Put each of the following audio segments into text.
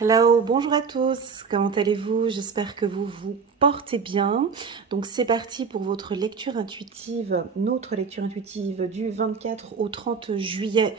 Hello, bonjour à tous, comment allez-vous? J'espère que vous vous portez bien. Donc c'est parti pour votre lecture intuitive, notre lecture intuitive du 24 au 30 juillet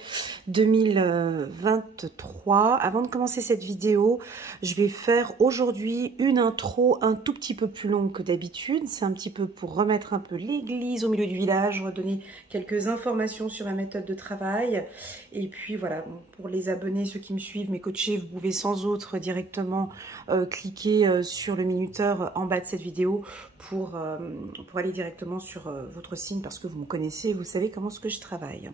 2023. Avant de commencer cette vidéo, je vais faire aujourd'hui une intro un tout petit peu plus longue que d'habitude. C'est un petit peu pour remettre un peu l'église au milieu du village, redonner quelques informations sur ma méthode de travail. Et puis voilà, pour les abonnés, ceux qui me suivent, mes coachés, vous pouvez sans autre directement cliquer sur le minuteur en bas de cette vidéo pour aller directement sur votre signe parce que vous me connaissez et vous savez comment est-ce que je travaille.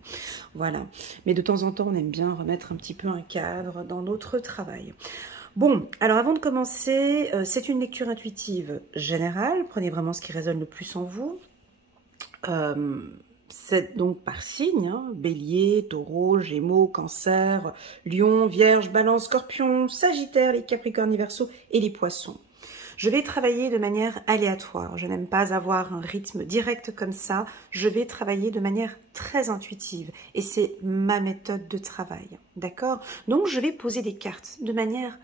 Voilà, mais de temps en temps, on aime bien remettre un petit peu un cadre dans notre travail. Bon, alors avant de commencer, c'est une lecture intuitive générale. Prenez vraiment ce qui résonne le plus en vous. C'est donc par signe, hein, Bélier, Taureau, Gémeaux, Cancer, Lion, Vierge, Balance, Scorpion, Sagittaire, les Capricornes, les Verseaux et les Poissons. Je vais travailler de manière aléatoire. Je n'aime pas avoir un rythme direct comme ça. Je vais travailler de manière très intuitive et c'est ma méthode de travail. D'accord? Donc je vais poser des cartes de manière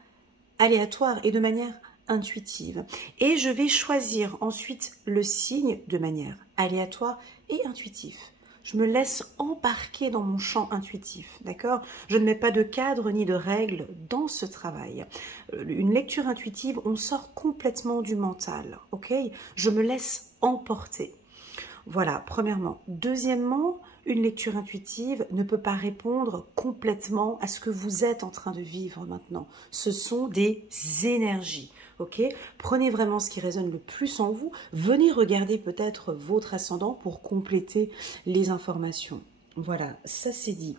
aléatoire et de manière intuitive. Et je vais choisir ensuite le signe de manière aléatoire et intuitive. Je me laisse embarquer dans mon champ intuitif, d'accord? Je ne mets pas de cadre ni de règles dans ce travail. Une lecture intuitive, on sort complètement du mental, ok? Je me laisse emporter. Voilà, premièrement. Deuxièmement, une lecture intuitive ne peut pas répondre complètement à ce que vous êtes en train de vivre maintenant. Ce sont des énergies. Ok, prenez vraiment ce qui résonne le plus en vous. Venez regarder peut-être votre ascendant pour compléter les informations. Voilà, ça c'est dit.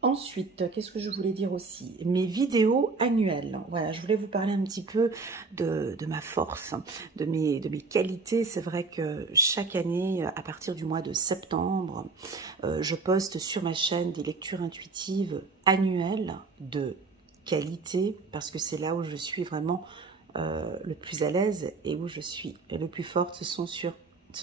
Ensuite, qu'est-ce que je voulais dire aussi? Mes vidéos annuelles. Voilà, je voulais vous parler un petit peu de ma force, de mes qualités. C'est vrai que chaque année, à partir du mois de septembre, je poste sur ma chaîne des lectures intuitives annuelles de qualité, parce que c'est là où je suis vraiment le plus à l'aise et où je suis le plus forte. Ce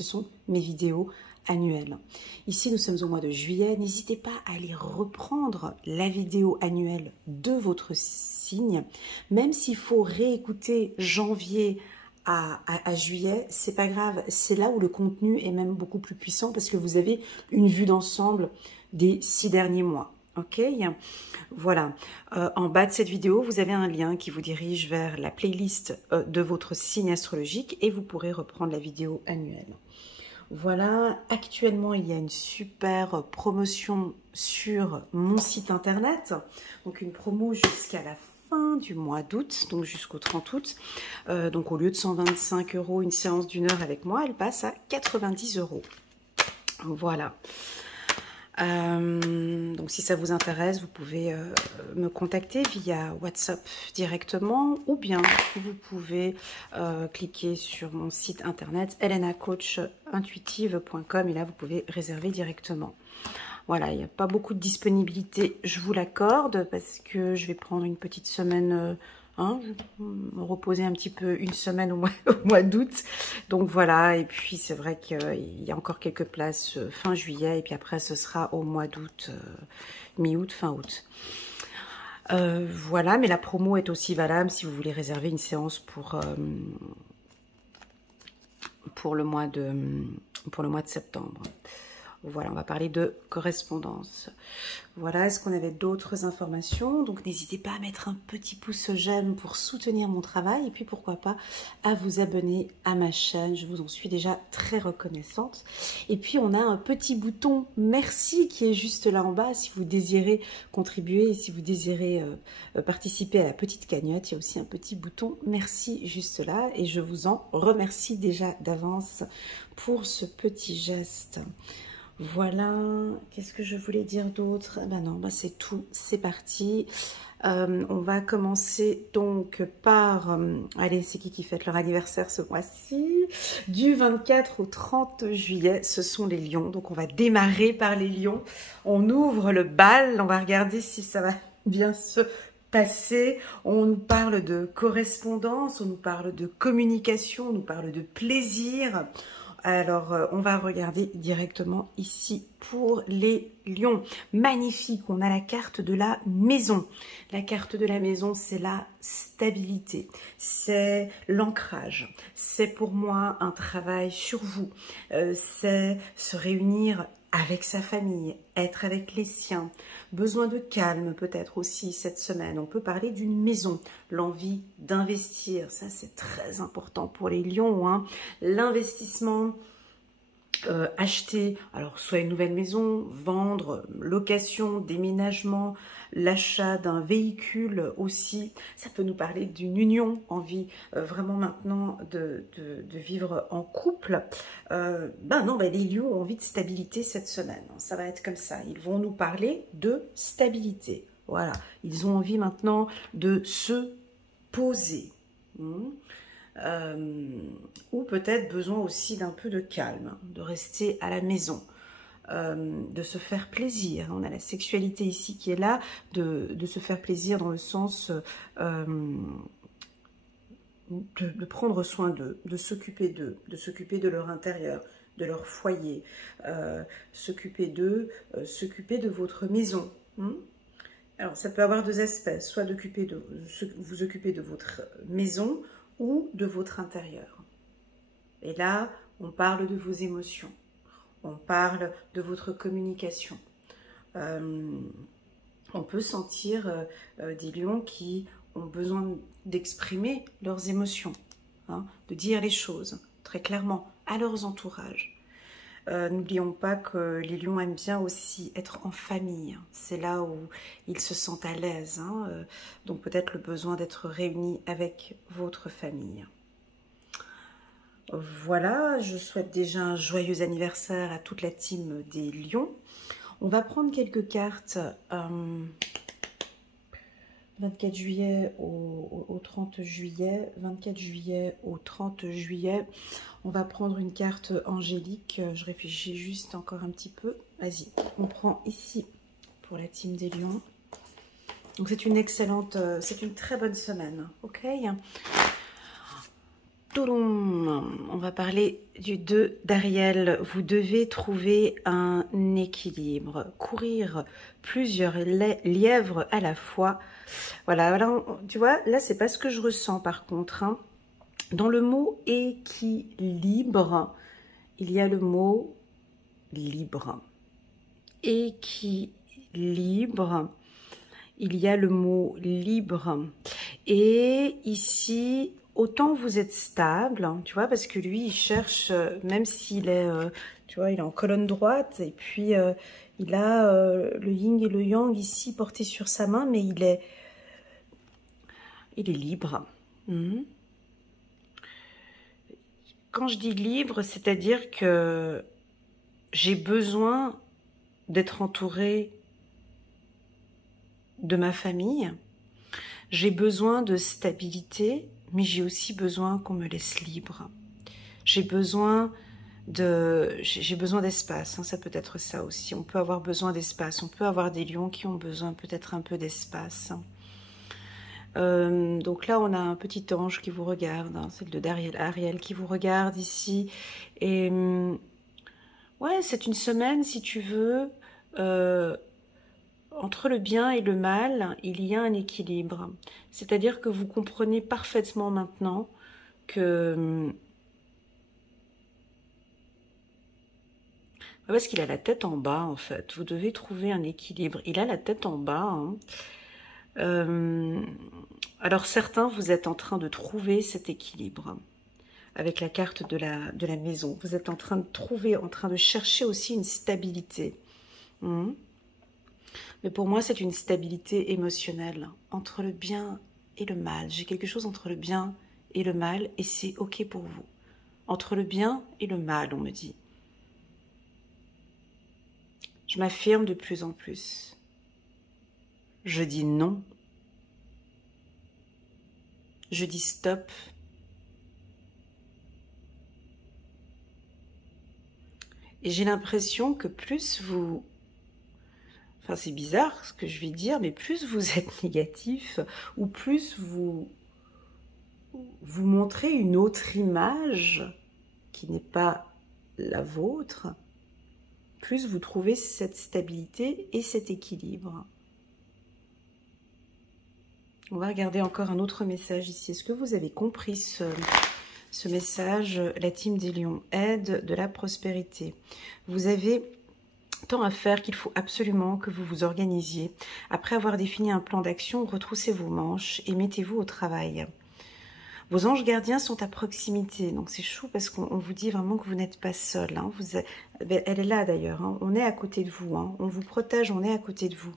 sont mes vidéos annuelle. Ici, nous sommes au mois de juillet. N'hésitez pas à aller reprendre la vidéo annuelle de votre signe. Même s'il faut réécouter janvier à juillet, c'est pas grave. C'est là où le contenu est même beaucoup plus puissant parce que vous avez une vue d'ensemble des 6 derniers mois. Ok, voilà. En bas de cette vidéo, vous avez un lien qui vous dirige vers la playlist de votre signe astrologique et vous pourrez reprendre la vidéo annuelle. Voilà, actuellement, il y a une super promotion sur mon site internet. Donc, une promo jusqu'à la fin du mois d'août, donc jusqu'au 30 août. Donc, au lieu de 125 €, une séance d'1 heure avec moi, elle passe à 90 €. Voilà. Donc si ça vous intéresse, vous pouvez me contacter via WhatsApp directement ou bien vous pouvez cliquer sur mon site internet elenacoachintuitive.com et là vous pouvez réserver directement. Voilà, il n'y a pas beaucoup de disponibilité, je vous l'accorde parce que je vais prendre une petite semaine, je vais me reposer un petit peu une semaine au mois d'août. Donc voilà, et puis c'est vrai qu'il y a encore quelques places fin juillet et puis après ce sera au mois d'août, mi-août, fin août. Voilà, mais la promo est aussi valable si vous voulez réserver une séance pour le mois de septembre. Voilà, on va parler de correspondance. Voilà, est-ce qu'on avait d'autres informations? Donc, n'hésitez pas à mettre un petit pouce j'aime pour soutenir mon travail. Et puis, pourquoi pas, à vous abonner à ma chaîne. Je vous en suis déjà très reconnaissante. Et puis, on a un petit bouton merci qui est juste là en bas. Si vous désirez contribuer et si vous désirez participer à la petite cagnotte, il y a aussi un petit bouton merci juste là. Et je vous en remercie déjà d'avance pour ce petit geste. Voilà, qu'est-ce que je voulais dire d'autre? Ben non, ben c'est tout, c'est parti. On va commencer donc par, allez, c'est qui fête leur anniversaire ce mois-ci? Du 24 au 30 juillet, ce sont les lions. Donc on va démarrer par les lions. On ouvre le bal, on va regarder si ça va bien se passer. On nous parle de correspondance, on nous parle de communication, on nous parle de plaisir. Alors, on va regarder directement ici pour les lions. Magnifique, on a la carte de la maison. La carte de la maison, c'est la stabilité, c'est l'ancrage. C'est pour moi un travail sur vous, c'est se réunir avec sa famille, être avec les siens, besoin de calme peut-être aussi cette semaine. On peut parler d'une maison, l'envie d'investir, ça c'est très important pour les lions, hein. L'investissement, acheter, alors soit une nouvelle maison, vendre, location, déménagement, l'achat d'un véhicule aussi. Ça peut nous parler d'une union, envie vraiment maintenant de vivre en couple. Les lions ont envie de stabilité cette semaine. Ça va être comme ça. Ils vont nous parler de stabilité. Voilà. Ils ont envie maintenant de se poser. Ou peut-être besoin aussi d'un peu de calme, de rester à la maison, de se faire plaisir. On a la sexualité ici qui est là, de se faire plaisir dans le sens de prendre soin d'eux, de s'occuper de leur intérieur, de leur foyer, s'occuper d'eux, s'occuper de votre maison. Alors ça peut avoir deux aspects, soit vous occuper de votre maison, ou de votre intérieur. Et là, on parle de vos émotions, on parle de votre communication. On peut sentir des lions qui ont besoin d'exprimer leurs émotions, hein, de dire les choses très clairement à leurs entourages. N'oublions pas que les lions aiment bien aussi être en famille. C'est là où ils se sentent à l'aise. Hein, donc peut-être le besoin d'être réunis avec votre famille. Voilà, je souhaite déjà un joyeux anniversaire à toute la team des lions. On va prendre quelques cartes 24 juillet au 30 juillet, 24 juillet au 30 juillet. On va prendre une carte angélique. Je réfléchis juste encore un petit peu. Vas-y, on prend ici pour la team des lions. Donc c'est une excellente, c'est une très bonne semaine. Ok. On va parler du 2 d'Ariel. Vous devez trouver un équilibre, courir plusieurs lièvres à la fois. Voilà, tu vois, là c'est pas ce que je ressens par contre. Hein. Dans le mot équilibre, il y a le mot libre. Équilibre, il y a le mot libre. Et ici, autant vous êtes stable, hein, tu vois, parce que lui, il cherche, même s'il est, tu vois, il est en colonne droite, et puis il a le yin et le yang ici portés sur sa main, mais il est libre. Quand je dis libre, c'est-à-dire que j'ai besoin d'être entourée de ma famille, j'ai besoin de stabilité, mais j'ai aussi besoin qu'on me laisse libre. J'ai besoin d'espace, hein, ça peut être ça aussi. On peut avoir besoin d'espace, on peut avoir des lions qui ont besoin peut-être un peu d'espace. Donc là, on a un petit ange qui vous regarde, hein, c'est le d'Ariel qui vous regarde ici. Et ouais, c'est une semaine, si tu veux, entre le bien et le mal, il y a un équilibre. C'est-à-dire que vous comprenez parfaitement maintenant que... Parce qu'il a la tête en bas, en fait. Vous devez trouver un équilibre. Il a la tête en bas. Hein. Alors certains, vous êtes en train de trouver cet équilibre avec la carte de la maison. Vous êtes en train de trouver, en train de chercher aussi une stabilité. Mais pour moi, c'est une stabilité émotionnelle entre le bien et le mal. J'ai quelque chose entre le bien et le mal et c'est ok pour vous. Entre le bien et le mal, on me dit. Je m'affirme de plus en plus. Je dis non. Je dis stop. Et j'ai l'impression que plus vous... Enfin, c'est bizarre ce que je vais dire, mais plus vous êtes négatif, ou plus vous montrez une autre image qui n'est pas la vôtre, plus vous trouvez cette stabilité et cet équilibre. On va regarder encore un autre message ici. Est-ce que vous avez compris ce message? La team des lions, aide de la prospérité. Vous avez tant à faire qu'il faut absolument que vous vous organisiez. Après avoir défini un plan d'action, retroussez vos manches et mettez-vous au travail. Vos anges gardiens sont à proximité, donc c'est chou parce qu'on vous dit vraiment que vous n'êtes pas seul. Hein. Elle est là d'ailleurs, hein. On est à côté de vous, hein. On vous protège, on est à côté de vous.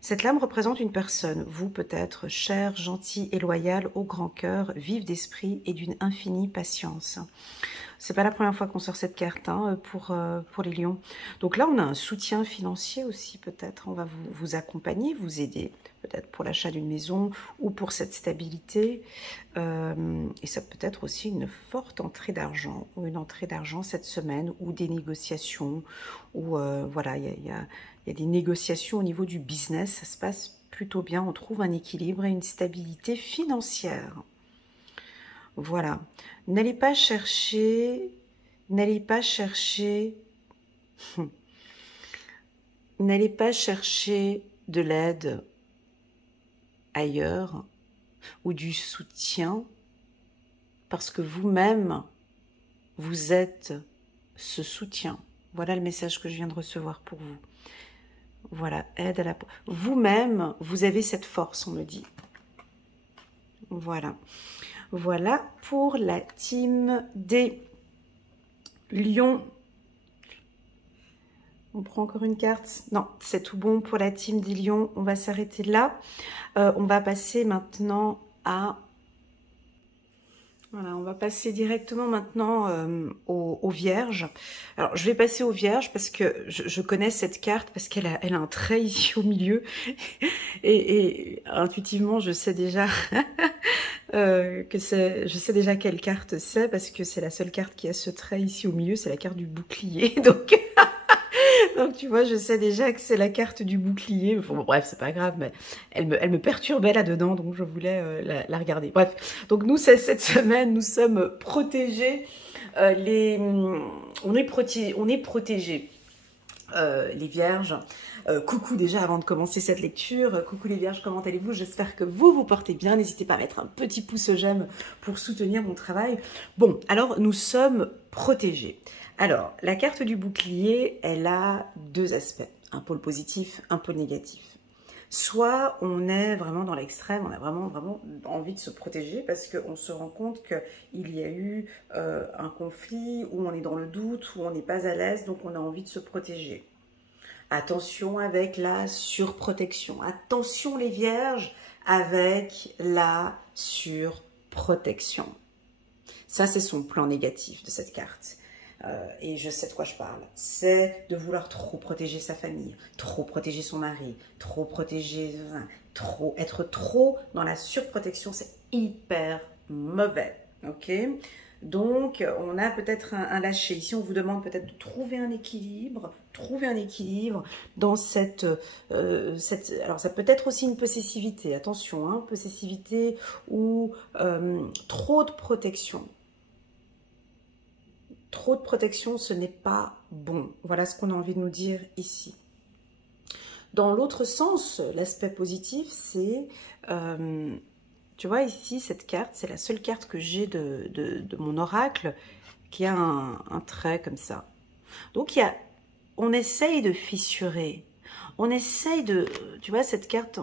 Cette lame représente une personne, vous peut-être, cher, gentil et loyal, au grand cœur, vive d'esprit et d'une infinie patience. C'est pas la première fois qu'on sort cette carte hein, pour les lions. Donc là, on a un soutien financier aussi peut-être. On va vous accompagner, vous aider, peut-être pour l'achat d'une maison ou pour cette stabilité. Et ça peut être aussi une forte entrée d'argent ou une entrée d'argent cette semaine ou des négociations. Ou voilà, il y a des négociations au niveau du business. Ça se passe plutôt bien. On trouve un équilibre et une stabilité financière. Voilà. N'allez pas chercher de l'aide ailleurs ou du soutien parce que vous-même, vous êtes ce soutien. Voilà le message que je viens de recevoir pour vous. Voilà, aide à la... Vous-même, vous avez cette force, on me dit. Voilà. Voilà pour la team des lions. On prend encore une carte. Non, c'est tout bon pour la team des lions. On va s'arrêter là. On va passer maintenant à... Voilà, on va passer directement maintenant aux Vierges. Alors, je vais passer aux Vierges parce que je connais cette carte, parce qu'elle a un trait ici au milieu. Et intuitivement, je sais déjà je sais déjà quelle carte c'est, parce que c'est la seule carte qui a ce trait ici au milieu, c'est la carte du bouclier. Donc tu vois, je sais déjà que c'est la carte du bouclier. Bon, bref, c'est pas grave, mais elle me perturbait là-dedans, donc je voulais la regarder. Bref, donc nous, cette semaine, nous sommes protégés. On est protégés. Les Vierges. Coucou déjà avant de commencer cette lecture. Coucou les Vierges, comment allez-vous? J'espère que vous portez bien. N'hésitez pas à mettre un petit pouce j'aime pour soutenir mon travail. Bon, alors nous sommes protégés. Alors, la carte du bouclier, elle a deux aspects. Un pôle positif, un pôle négatif. Soit on est vraiment dans l'extrême, on a vraiment envie de se protéger parce qu'on se rend compte qu'il y a eu un conflit où on est dans le doute, où on n'est pas à l'aise, donc on a envie de se protéger. Attention avec la surprotection. Attention les Vierges avec la surprotection. Ça, c'est son plan négatif de cette carte. Et je sais de quoi je parle. C'est de vouloir trop protéger sa famille, trop protéger son mari, trop protéger, être trop dans la surprotection, c'est hyper mauvais. Ok? Donc, on a peut-être un lâcher. Ici, on vous demande peut-être de trouver un équilibre dans cette... alors, ça peut être aussi une possessivité, attention, hein, possessivité ou trop de protection. Trop de protection, ce n'est pas bon. Voilà ce qu'on a envie de nous dire ici. Dans l'autre sens, l'aspect positif, c'est... tu vois, ici, cette carte, c'est la seule carte que j'ai de mon oracle qui a un trait comme ça. Donc, on essaye de fissurer. On essaye de... Tu vois, cette carte,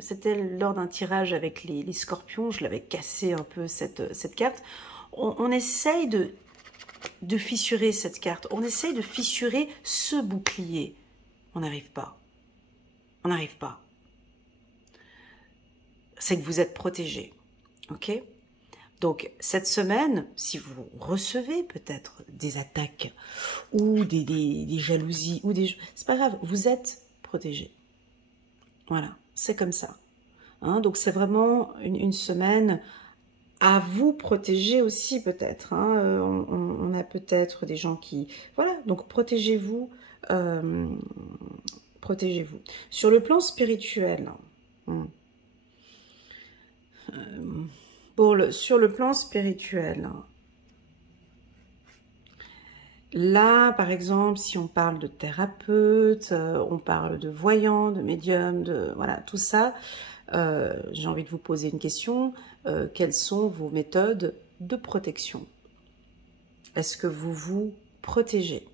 c'était lors d'un tirage avec les scorpions, je l'avais cassé un peu, cette carte. On essaye de fissurer cette carte. On essaye de fissurer ce bouclier. On n'arrive pas. On n'arrive pas. C'est que vous êtes protégé. Ok? Donc, cette semaine, si vous recevez peut-être des attaques ou des jalousies, ou c'est pas grave, vous êtes protégé. Voilà, c'est comme ça. Hein? Donc, c'est vraiment une semaine à vous protéger aussi peut-être. Hein? On a peut-être des gens qui... Voilà, donc protégez-vous. Protégez-vous. Sur le plan spirituel... sur le plan spirituel, Là, par exemple, si on parle de thérapeute, on parle de voyant, de médium, de voilà, tout ça, j'ai envie de vous poser une question. Quelles sont vos méthodes de protection? Est-ce que vous vous protégez?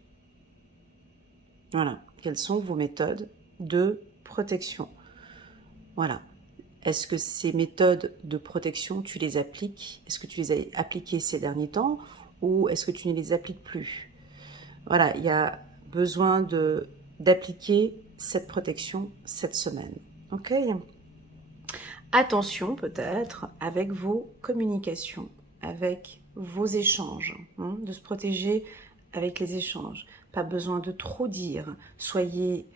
Voilà. Quelles sont vos méthodes de protection? Voilà. Est-ce que ces méthodes de protection, tu les appliques? Est-ce que tu les as appliquées ces derniers temps ou est-ce que tu ne les appliques plus? Voilà, il y a besoin d'appliquer cette protection cette semaine. Ok? Attention peut-être avec vos communications, avec vos échanges, hein, de se protéger avec les échanges. Pas besoin de trop dire. Soyez,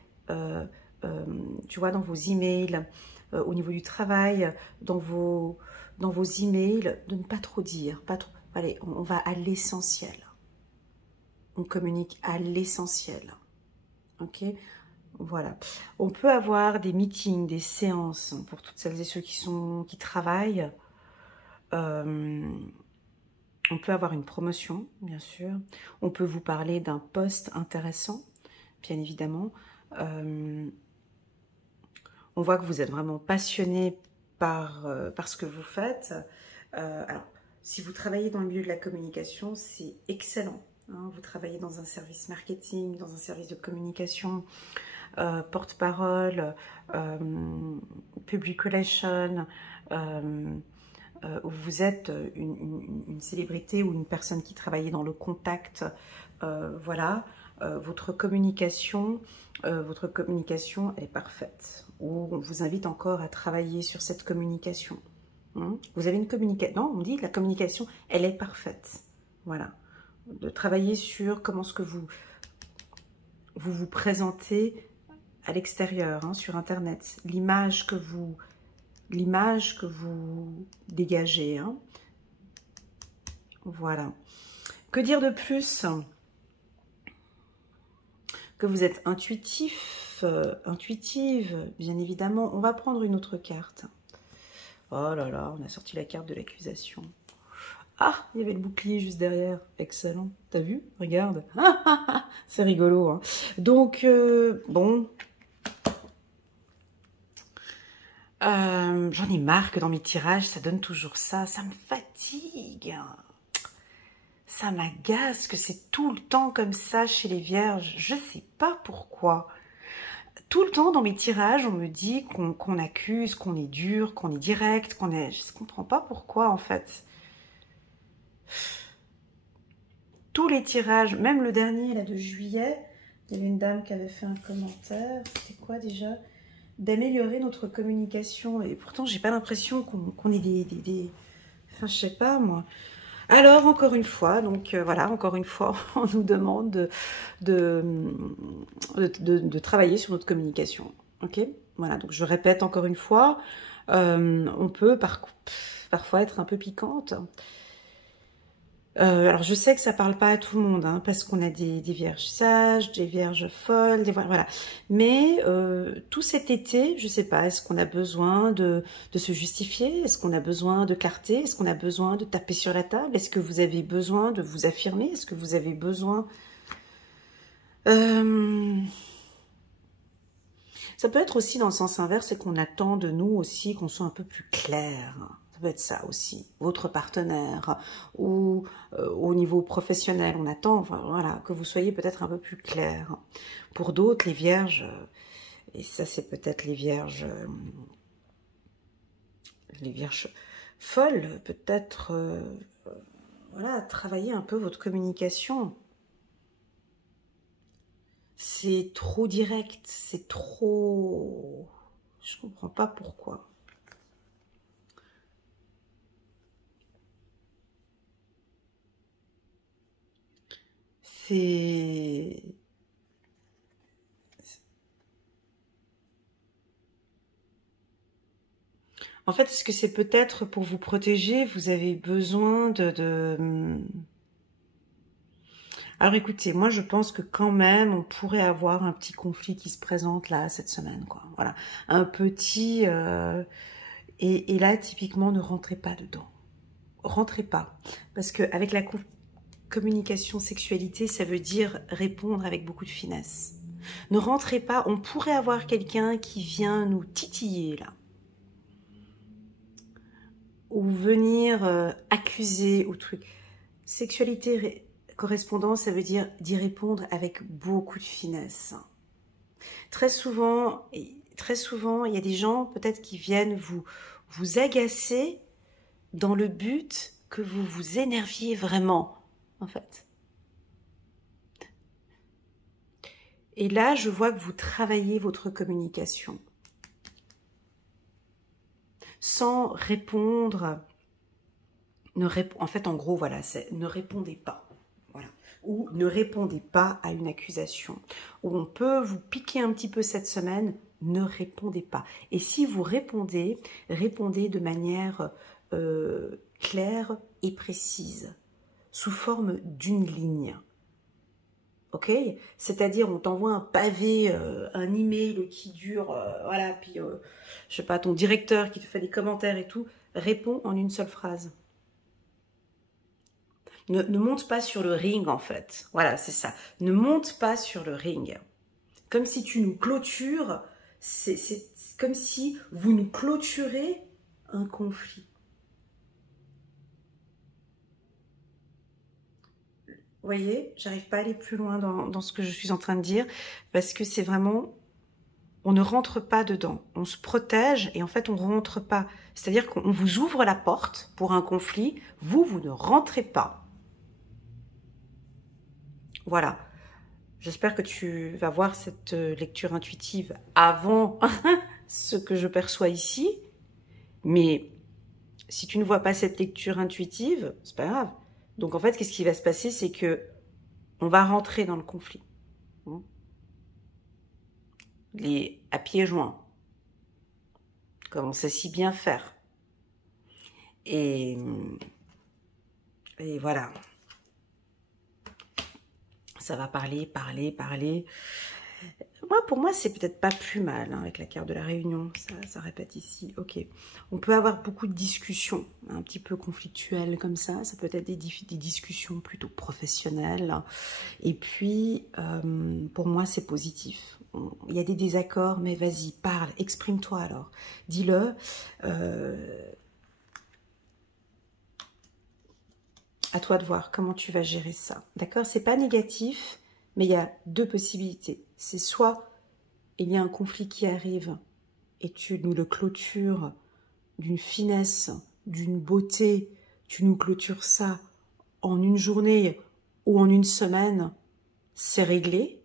tu vois, dans vos emails, au niveau du travail, dans vos emails, de ne pas trop dire. Pas trop. Allez, on va à l'essentiel. On communique à l'essentiel. Ok? Voilà. On peut avoir des meetings, des séances pour toutes celles et ceux qui travaillent. On peut avoir une promotion, bien sûr. On peut vous parler d'un poste intéressant, bien évidemment. On voit que vous êtes vraiment passionné par ce que vous faites. Alors, si vous travaillez dans le milieu de la communication, c'est excellent. Hein. Vous travaillez dans un service marketing, dans un service de communication, porte-parole, public relation, où vous êtes une célébrité ou une personne qui travaillait dans le contact, voilà, votre communication, elle est parfaite. Ou on vous invite encore à travailler sur cette communication. Hein. Vous avez une communication, non, on dit que la communication, elle est parfaite. Voilà, de travailler sur comment est-ce que vous présentez à l'extérieur, hein, sur Internet, l'image que vous dégagez. Hein. Voilà. Que dire de plus? Que vous êtes intuitif, intuitive, bien évidemment. On va prendre une autre carte. Oh là là, on a sorti la carte de l'accusation. Ah, il y avait le bouclier juste derrière. Excellent. T'as vu? Regarde. C'est rigolo. Hein. Donc, bon... j'en ai marre que dans mes tirages, ça donne toujours ça. Ça me fatigue. Ça m'agace que c'est tout le temps comme ça chez les vierges. Je sais pas pourquoi. Tout le temps dans mes tirages, on me dit qu'on accuse, qu'on est dur, qu'on est direct, qu'on est... Je ne comprends pas pourquoi en fait. Tous les tirages, même le dernier là de juillet, il y avait une dame qui avait fait un commentaire. C'était quoi déjà? D'améliorer notre communication. Et pourtant, j'ai pas l'impression qu'on ait des... Enfin, je sais pas, moi. Alors, encore une fois, donc voilà, encore une fois, on nous demande de travailler sur notre communication. Ok? Voilà, donc je répète encore une fois, on peut parfois être un peu piquante. Alors je sais que ça parle pas à tout le monde, hein, parce qu'on a des vierges sages, des vierges folles, voilà. Mais tout cet été, je sais pas, est-ce qu'on a besoin de se justifier? Est-ce qu'on a besoin de clarté? Est-ce qu'on a besoin de taper sur la table? Est-ce que vous avez besoin de vous affirmer? Est-ce que vous avez besoin... Ça peut être aussi dans le sens inverse, c'est qu'on attend de nous aussi qu'on soit un peu plus clair. Ça peut être ça aussi, votre partenaire, ou au niveau professionnel, on attend, enfin, voilà, que vous soyez peut-être un peu plus clair. Pour d'autres, les vierges, et ça c'est peut-être les vierges folles, peut-être, voilà, travailler un peu votre communication. C'est trop direct, c'est trop... Je comprends pas pourquoi. C'est... En fait, est-ce que c'est peut-être pour vous protéger, vous avez besoin Alors écoutez, moi je pense que quand même, on pourrait avoir un petit conflit qui se présente là, cette semaine, quoi. Voilà, un petit... Et là, typiquement, ne rentrez pas dedans. Rentrez pas. Parce qu'avec la coupe... communication, sexualité, ça veut dire répondre avec beaucoup de finesse. Ne rentrez pas, on pourrait avoir quelqu'un qui vient nous titiller là. Ou venir accuser ou truc. Sexualité, correspondance, ça veut dire d'y répondre avec beaucoup de finesse. Très souvent, il y a des gens peut-être qui viennent vous agacer dans le but que vous vous énerviez vraiment, en fait. Et là, je vois que vous travaillez votre communication. Sans répondre, en fait, en gros, voilà, c'est ne répondez pas. Voilà. Ou ne répondez pas à une accusation. Ou on peut vous piquer un petit peu cette semaine, ne répondez pas. Et si vous répondez, répondez de manière claire et précise, sous forme d'une ligne. Ok, c'est-à-dire on t'envoie un pavé, un email qui dure, voilà, puis je sais pas, ton directeur qui te fait des commentaires et tout, réponds en une seule phrase. Ne monte pas sur le ring en fait, voilà, c'est ça. Ne monte pas sur le ring. Comme si tu nous clôtures, c'est comme si vous nous clôturez un conflit. Vous voyez, j'arrive pas à aller plus loin dans ce que je suis en train de dire, parce que c'est vraiment, on ne rentre pas dedans, on se protège et en fait on rentre pas. C'est-à-dire qu'on vous ouvre la porte pour un conflit, vous ne rentrez pas. Voilà, j'espère que tu vas voir cette lecture intuitive avant ce que je perçois ici, mais si tu ne vois pas cette lecture intuitive, c'est pas grave. Donc en fait, qu'est-ce qui va se passer, c'est que on va rentrer dans le conflit. À pieds joints, comme on sait si bien faire. Et voilà. Ça va parler. Pour moi, c'est peut-être pas plus mal hein, avec la carte de la réunion. Ça répète ici. Ok. On peut avoir beaucoup de discussions, un petit peu conflictuelles comme ça. Ça peut être des discussions plutôt professionnelles. Et puis, pour moi, c'est positif. Il y a des désaccords, mais vas-y, parle, exprime-toi alors. Dis-le. À toi de voir comment tu vas gérer ça. D'accord? C'est pas négatif, mais il y a deux possibilités. C'est soit il y a un conflit qui arrive et tu nous le clôtures d'une finesse, d'une beauté, tu nous clôtures ça en une journée ou en une semaine, c'est réglé.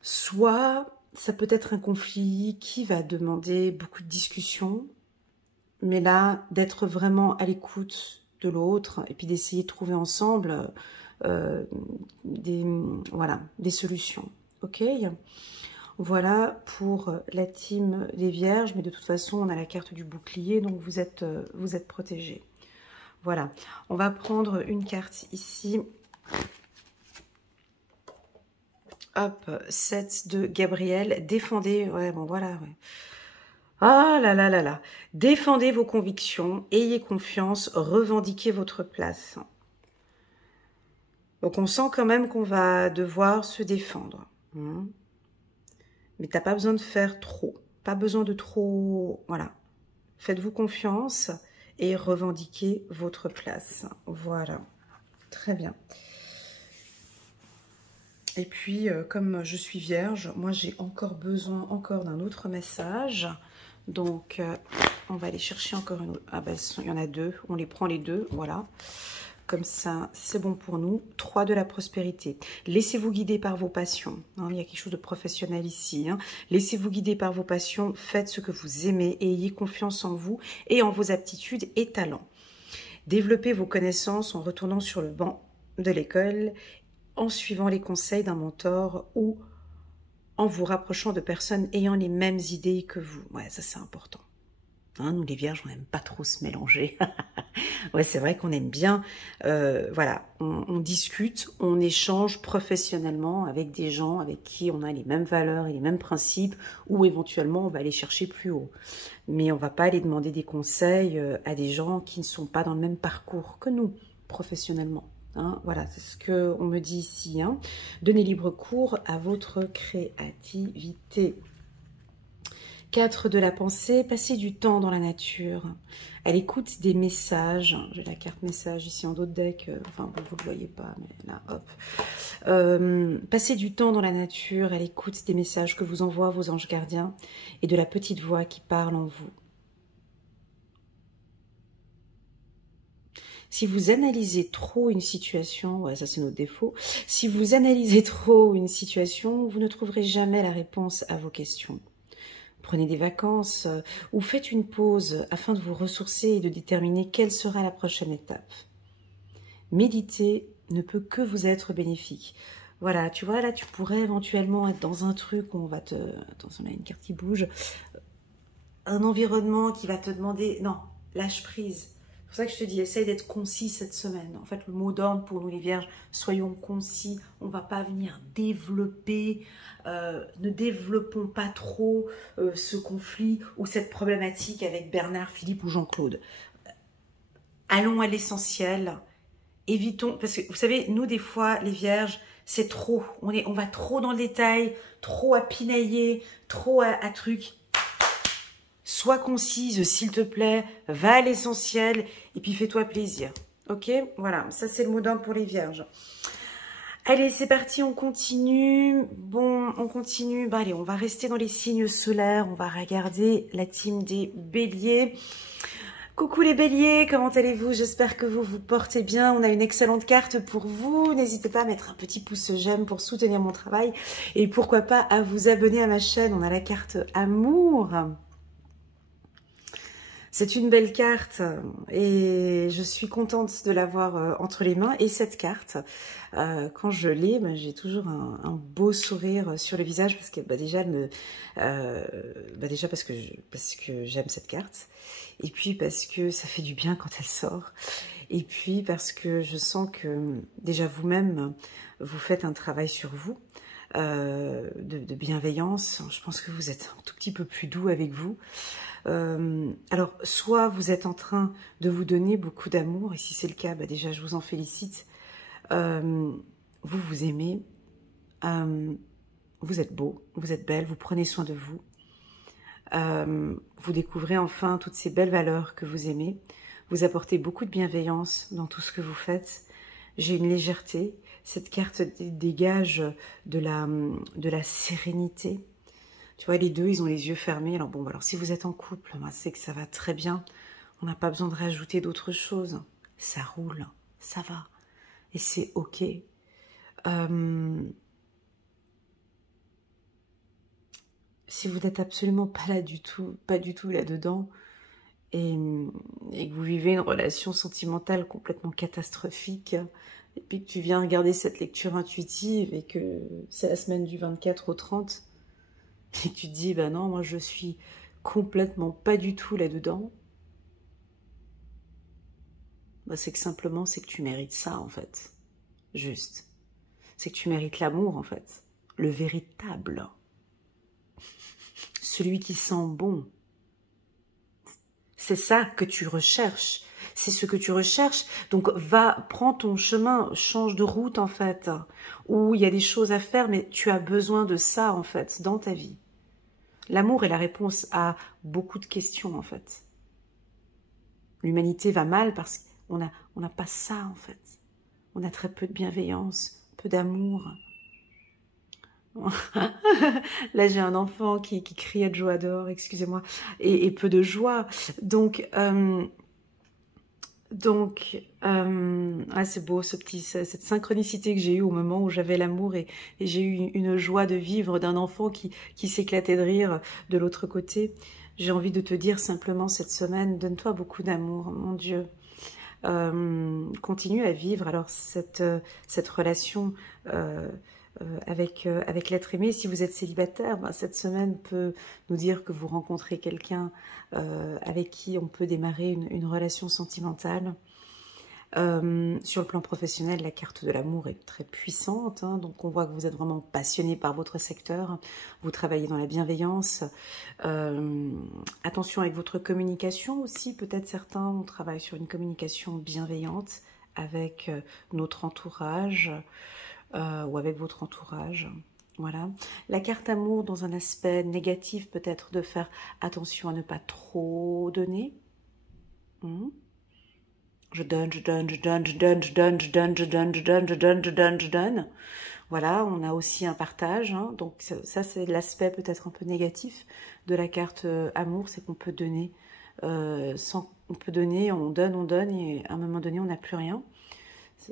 Soit ça peut être un conflit qui va demander beaucoup de discussions, mais là, d'être vraiment à l'écoute de l'autre et puis d'essayer de trouver ensemble des solutions. Ok, voilà pour la team des Vierges, mais de toute façon on a la carte du bouclier, donc vous êtes protégés. Voilà, on va prendre une carte ici. Hop, 7 de Gabriel, défendez, ouais bon voilà, ouais. Ah là là là là, défendez vos convictions, ayez confiance, revendiquez votre place. Donc on sent quand même qu'on va devoir se défendre. Mais t'as pas besoin de faire trop, pas besoin de trop, voilà. Faites-vous confiance et revendiquez votre place. Voilà, très bien. Et puis, comme je suis vierge, moi j'ai encore besoin d'un autre message. Donc, on va aller chercher encore une autre. Ah ben, il y en a deux. On les prend les deux, voilà. Comme ça, c'est bon pour nous. 3 de la prospérité. Laissez-vous guider par vos passions. Hein, il y a quelque chose de professionnel ici. Hein. Laissez-vous guider par vos passions. Faites ce que vous aimez et ayez confiance en vous et en vos aptitudes et talents. Développez vos connaissances en retournant sur le banc de l'école, en suivant les conseils d'un mentor ou en vous rapprochant de personnes ayant les mêmes idées que vous. Ouais, ça c'est important. Hein, nous les vierges, on n'aime pas trop se mélanger. Ouais, c'est vrai qu'on aime bien, voilà, on discute, on échange professionnellement avec des gens avec qui on a les mêmes valeurs et les mêmes principes, ou éventuellement on va aller chercher plus haut. Mais on ne va pas aller demander des conseils à des gens qui ne sont pas dans le même parcours que nous, professionnellement. Hein, voilà, c'est ce qu'on me dit ici. Hein. Donnez libre cours à votre créativité. 4 de la pensée, passez du temps dans la nature, à l'écoute des messages. J'ai la carte message ici en dos de deck, enfin bon, vous ne le voyez pas, mais là, hop. Passez du temps dans la nature, à l'écoute des messages que vous envoient vos anges gardiens et de la petite voix qui parle en vous. Si vous analysez trop une situation, ouais, ça c'est notre défaut, si vous analysez trop une situation, vous ne trouverez jamais la réponse à vos questions. Prenez des vacances ou faites une pause afin de vous ressourcer et de déterminer quelle sera la prochaine étape. Méditer ne peut que vous être bénéfique. Voilà, tu vois, là tu pourrais éventuellement être dans un truc où on va te... Attention, on a une carte qui bouge. Un environnement qui va te demander... Non, lâche prise. C'est pour ça que je te dis, essaye d'être concis cette semaine. En fait, le mot d'ordre pour nous les vierges, soyons concis. On ne va pas venir développer, ne développons pas trop ce conflit ou cette problématique avec Bernard, Philippe ou Jean-Claude. Allons à l'essentiel. Évitons, parce que vous savez, nous des fois, les vierges, c'est trop. On va trop dans le détail, trop à pinailler, trop à truc. Sois concise, s'il te plaît, va à l'essentiel et puis fais-toi plaisir. Ok, voilà, ça c'est le mot d'ordre pour les vierges. Allez, c'est parti, on continue. Bon, on continue. Bah, allez, on va rester dans les signes solaires. On va regarder la team des béliers. Coucou les béliers, comment allez-vous? J'espère que vous vous portez bien. On a une excellente carte pour vous. N'hésitez pas à mettre un petit pouce j'aime pour soutenir mon travail. Et pourquoi pas à vous abonner à ma chaîne. On a la carte amour. C'est une belle carte et je suis contente de l'avoir entre les mains. Et cette carte, quand je l'ai, bah, j'ai toujours un beau sourire sur le visage parce que bah, déjà, déjà parce que j'aime cette carte. Et puis parce que ça fait du bien quand elle sort. Et puis parce que je sens que déjà vous-même, vous faites un travail sur vous. De bienveillance. Je pense que vous êtes un tout petit peu plus doux avec vous. Alors, soit vous êtes en train de vous donner beaucoup d'amour, et si c'est le cas, bah déjà je vous en félicite. Vous vous aimez, vous êtes beau, vous êtes belle, vous prenez soin de vous. Vous découvrez enfin toutes ces belles valeurs que vous aimez. Vous apportez beaucoup de bienveillance dans tout ce que vous faites. J'ai une légèreté. Cette carte dégage de la sérénité. Tu vois, les deux, ils ont les yeux fermés. Alors bon, alors si vous êtes en couple, c'est que ça va très bien. On n'a pas besoin de rajouter d'autres choses. Ça roule, ça va. Et c'est ok. Si vous n'êtes absolument pas là du tout, pas du tout là-dedans, et que vous vivez une relation sentimentale complètement catastrophique, et puis que tu viens regarder cette lecture intuitive et que c'est la semaine du 24 au 30, et que tu te dis, bah non, moi je suis complètement pas du tout là-dedans, bah c'est que simplement, c'est que tu mérites ça en fait. Juste. C'est que tu mérites l'amour en fait. Le véritable. Celui qui sent bon. C'est ça que tu recherches. C'est ce que tu recherches. Donc, prends ton chemin, change de route, en fait. Où il y a des choses à faire, mais tu as besoin de ça, en fait, dans ta vie. L'amour est la réponse à beaucoup de questions, en fait. L'humanité va mal parce qu'on n'a pas ça, en fait. On a très peu de bienveillance, peu d'amour. Là, j'ai un enfant qui crie à joie dehors, excusez-moi, et peu de joie. Donc, c'est beau cette synchronicité que j'ai eue au moment où j'avais l'amour et j'ai eu une joie de vivre d'un enfant qui s'éclatait de rire de l'autre côté. J'ai envie de te dire simplement cette semaine, donne-toi beaucoup d'amour, mon Dieu. Continue à vivre alors cette relation avec l'être aimé. Si vous êtes célibataire, ben, cette semaine peut nous dire que vous rencontrez quelqu'un avec qui on peut démarrer une relation sentimentale. Sur le plan professionnel, la carte de l'amour est très puissante, hein, donc on voit que vous êtes vraiment passionné par votre secteur, vous travaillez dans la bienveillance. Attention avec votre communication aussi, peut-être certains on travaille sur une communication bienveillante, avec notre entourage ou avec votre entourage. Voilà. La carte amour dans un aspect négatif peut être de faire attention à ne pas trop donner. Je donne, je donne, je donne, je donne, je donne, je donne, je donne, je donne, je donne, je donne, je donne. Voilà, on a aussi un partage. Donc ça c'est l'aspect peut-être un peu négatif de la carte amour, c'est qu'on peut donner on peut donner, on donne et à un moment donné on n'a plus rien.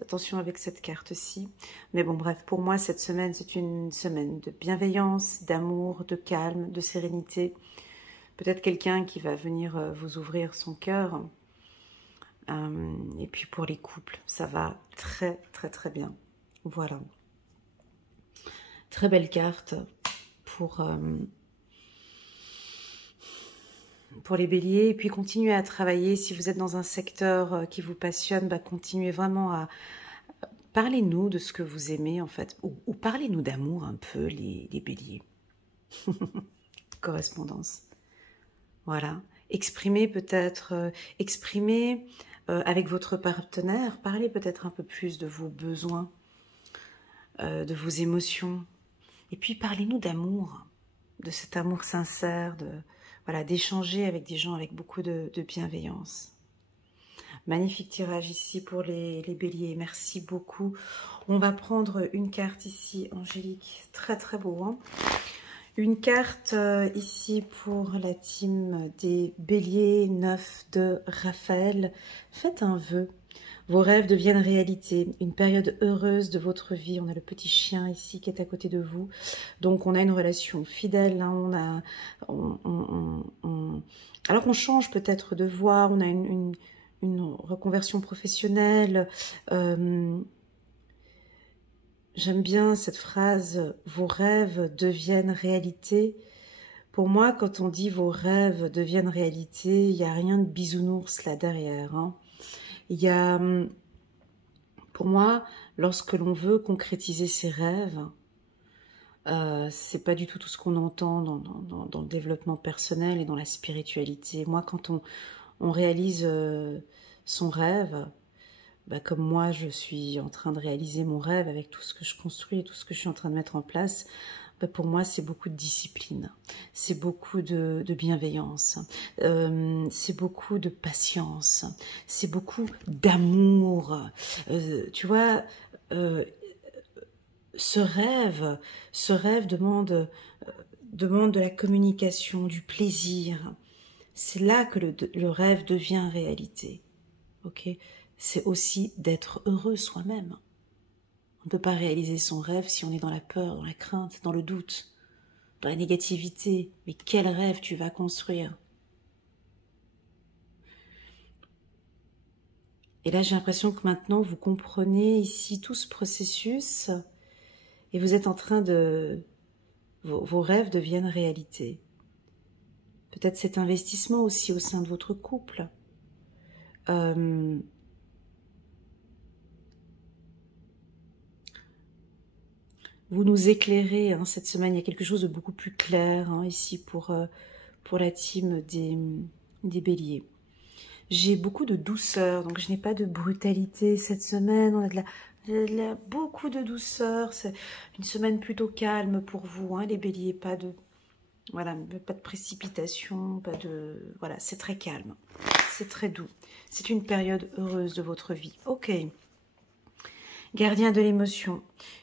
Attention avec cette carte-ci. Mais bon, bref, pour moi, cette semaine, c'est une semaine de bienveillance, d'amour, de calme, de sérénité. Peut-être quelqu'un qui va venir vous ouvrir son cœur. Et puis pour les couples, ça va très, très, très bien. Voilà. Très belle carte pour les béliers. Et puis continuez à travailler. Si vous êtes dans un secteur qui vous passionne, bah, continuez vraiment à... Parlez-nous de ce que vous aimez, en fait. Ou parlez-nous d'amour un peu, les béliers. Correspondance. Voilà. Exprimez peut-être... exprimez avec votre partenaire. Parlez peut-être un peu plus de vos besoins, de vos émotions. Et puis parlez-nous d'amour. De cet amour sincère, voilà, d'échanger avec des gens avec beaucoup de bienveillance. Magnifique tirage ici pour les béliers, merci beaucoup. On va prendre une carte ici, Angélique, très très beau. Hein, une carte ici pour la team des béliers, 9 de Raphaël. Faites un vœu. Vos rêves deviennent réalité, une période heureuse de votre vie. On a le petit chien ici qui est à côté de vous. Donc on a une relation fidèle, hein, alors qu'on change peut-être de voie, on a une reconversion professionnelle. J'aime bien cette phrase, vos rêves deviennent réalité. Pour moi, quand on dit vos rêves deviennent réalité, il n'y a rien de bisounours là derrière. Hein. Il y a, pour moi, lorsque l'on veut concrétiser ses rêves, c'est pas du tout ce qu'on entend dans le développement personnel et dans la spiritualité. Moi, quand on réalise son rêve, bah, comme moi, je suis en train de réaliser mon rêve avec tout ce que je construis et tout ce que je suis en train de mettre en place, bah, pour moi, c'est beaucoup de discipline, c'est beaucoup de bienveillance, c'est beaucoup de patience, c'est beaucoup d'amour. Tu vois, ce rêve demande de la communication, du plaisir. C'est là que le rêve devient réalité. Ok ? C'est aussi d'être heureux soi-même. On ne peut pas réaliser son rêve si on est dans la peur, dans la crainte, dans le doute, dans la négativité. Mais quel rêve tu vas construire? Et là, j'ai l'impression que maintenant, vous comprenez ici tout ce processus et vous êtes en train de... Vos rêves deviennent réalité. Peut-être cet investissement aussi au sein de votre couple. Vous nous éclairez, hein, cette semaine, il y a quelque chose de beaucoup plus clair hein, ici pour la team des béliers. J'ai beaucoup de douceur, donc je n'ai pas de brutalité cette semaine, on a beaucoup de douceur, c'est une semaine plutôt calme pour vous, hein, les béliers, pas de précipitation, pas de... Voilà, c'est très calme, c'est très doux, c'est une période heureuse de votre vie. Ok. Gardien de l'émotion,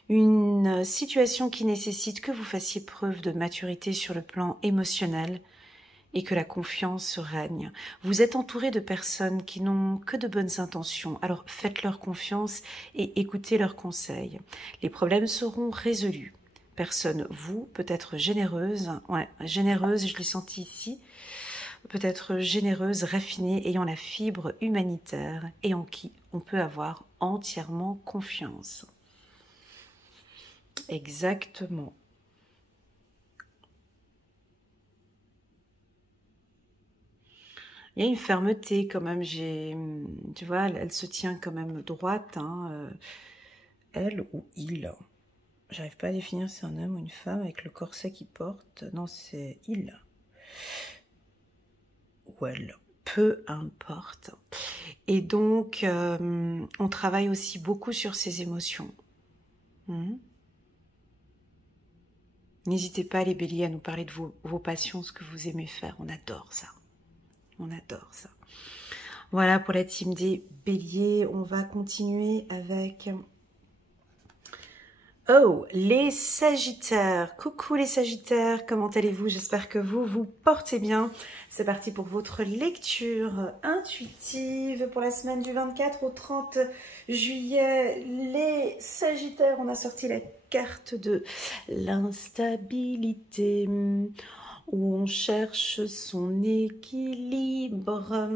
une situation qui nécessite que vous fassiez preuve de maturité sur le plan émotionnel et que la confiance règne. Vous êtes entouré de personnes qui n'ont que de bonnes intentions, alors faites-leur confiance et écoutez leurs conseils. Les problèmes seront résolus. Personne, vous, peut être généreuse, généreuse, je l'ai senti ici, peut-être généreuse, raffinée, ayant la fibre humanitaire et en qui on peut avoir entièrement confiance. Exactement. Il y a une fermeté quand même, tu vois, elle se tient quand même droite, hein, elle ou il. J'arrive pas à définir si c'est un homme ou une femme avec le corset qu'il porte. Non, c'est il. Ou elle. Peu importe. Et donc, on travaille aussi beaucoup sur ses émotions. N'hésitez pas, les béliers, à nous parler de vos passions, ce que vous aimez faire. On adore ça. On adore ça. Voilà pour la team des béliers. On va continuer avec... Oh, les sagittaires. Coucou les sagittaires, comment allez-vous? J'espère que vous vous portez bien. C'est parti pour votre lecture intuitive pour la semaine du 24 au 30 juillet. Les sagittaires, on a sorti la carte de l'instabilité, où on cherche son équilibre.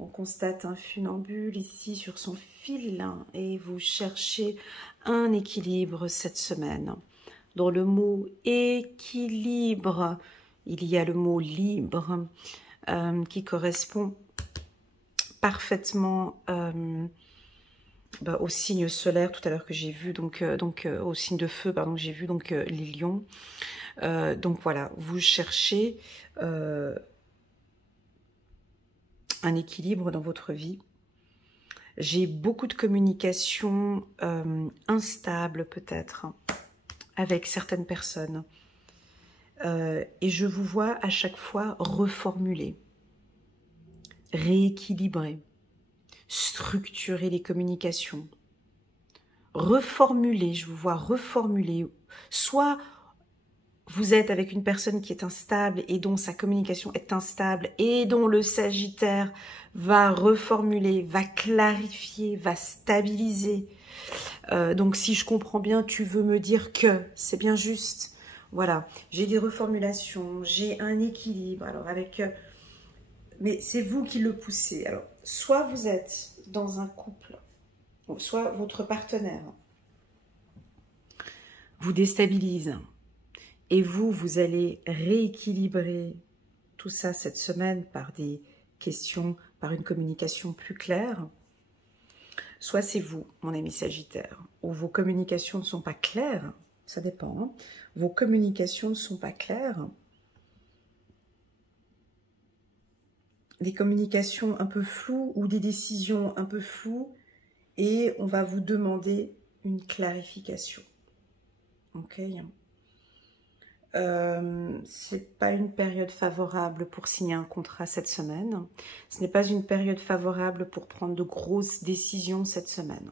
On constate un funambule ici sur son fil et vous cherchez un équilibre cette semaine. Dans le mot équilibre, il y a le mot libre qui correspond parfaitement au signe solaire tout à l'heure que j'ai vu, donc au signe de feu, pardon, que j'ai vu donc les lions. Donc voilà, vous cherchez un équilibre dans votre vie. J'ai beaucoup de communication instable peut-être avec certaines personnes. Et je vous vois à chaque fois reformuler, rééquilibrer, structurer les communications. Reformuler, je vous vois reformuler. Soit vous êtes avec une personne qui est instable et dont sa communication est instable et dont le Sagittaire va reformuler, va clarifier, va stabiliser. Donc si je comprends bien, tu veux me dire que c'est bien juste. Voilà, j'ai des reformulations, j'ai un équilibre. Alors avec, mais c'est vous qui le poussez. Alors soit vous êtes dans un couple, soit votre partenaire vous déstabilise. Et vous allez rééquilibrer tout ça cette semaine par des questions, par une communication plus claire. Soit c'est vous, mon ami Sagittaire, où vos communications ne sont pas claires, ça dépend, hein. Vos communications ne sont pas claires. Des communications un peu floues ou des décisions un peu floues et on va vous demander une clarification. Ok ? C'est pas une période favorable pour signer un contrat cette semaine. Ce n'est pas une période favorable pour prendre de grosses décisions cette semaine.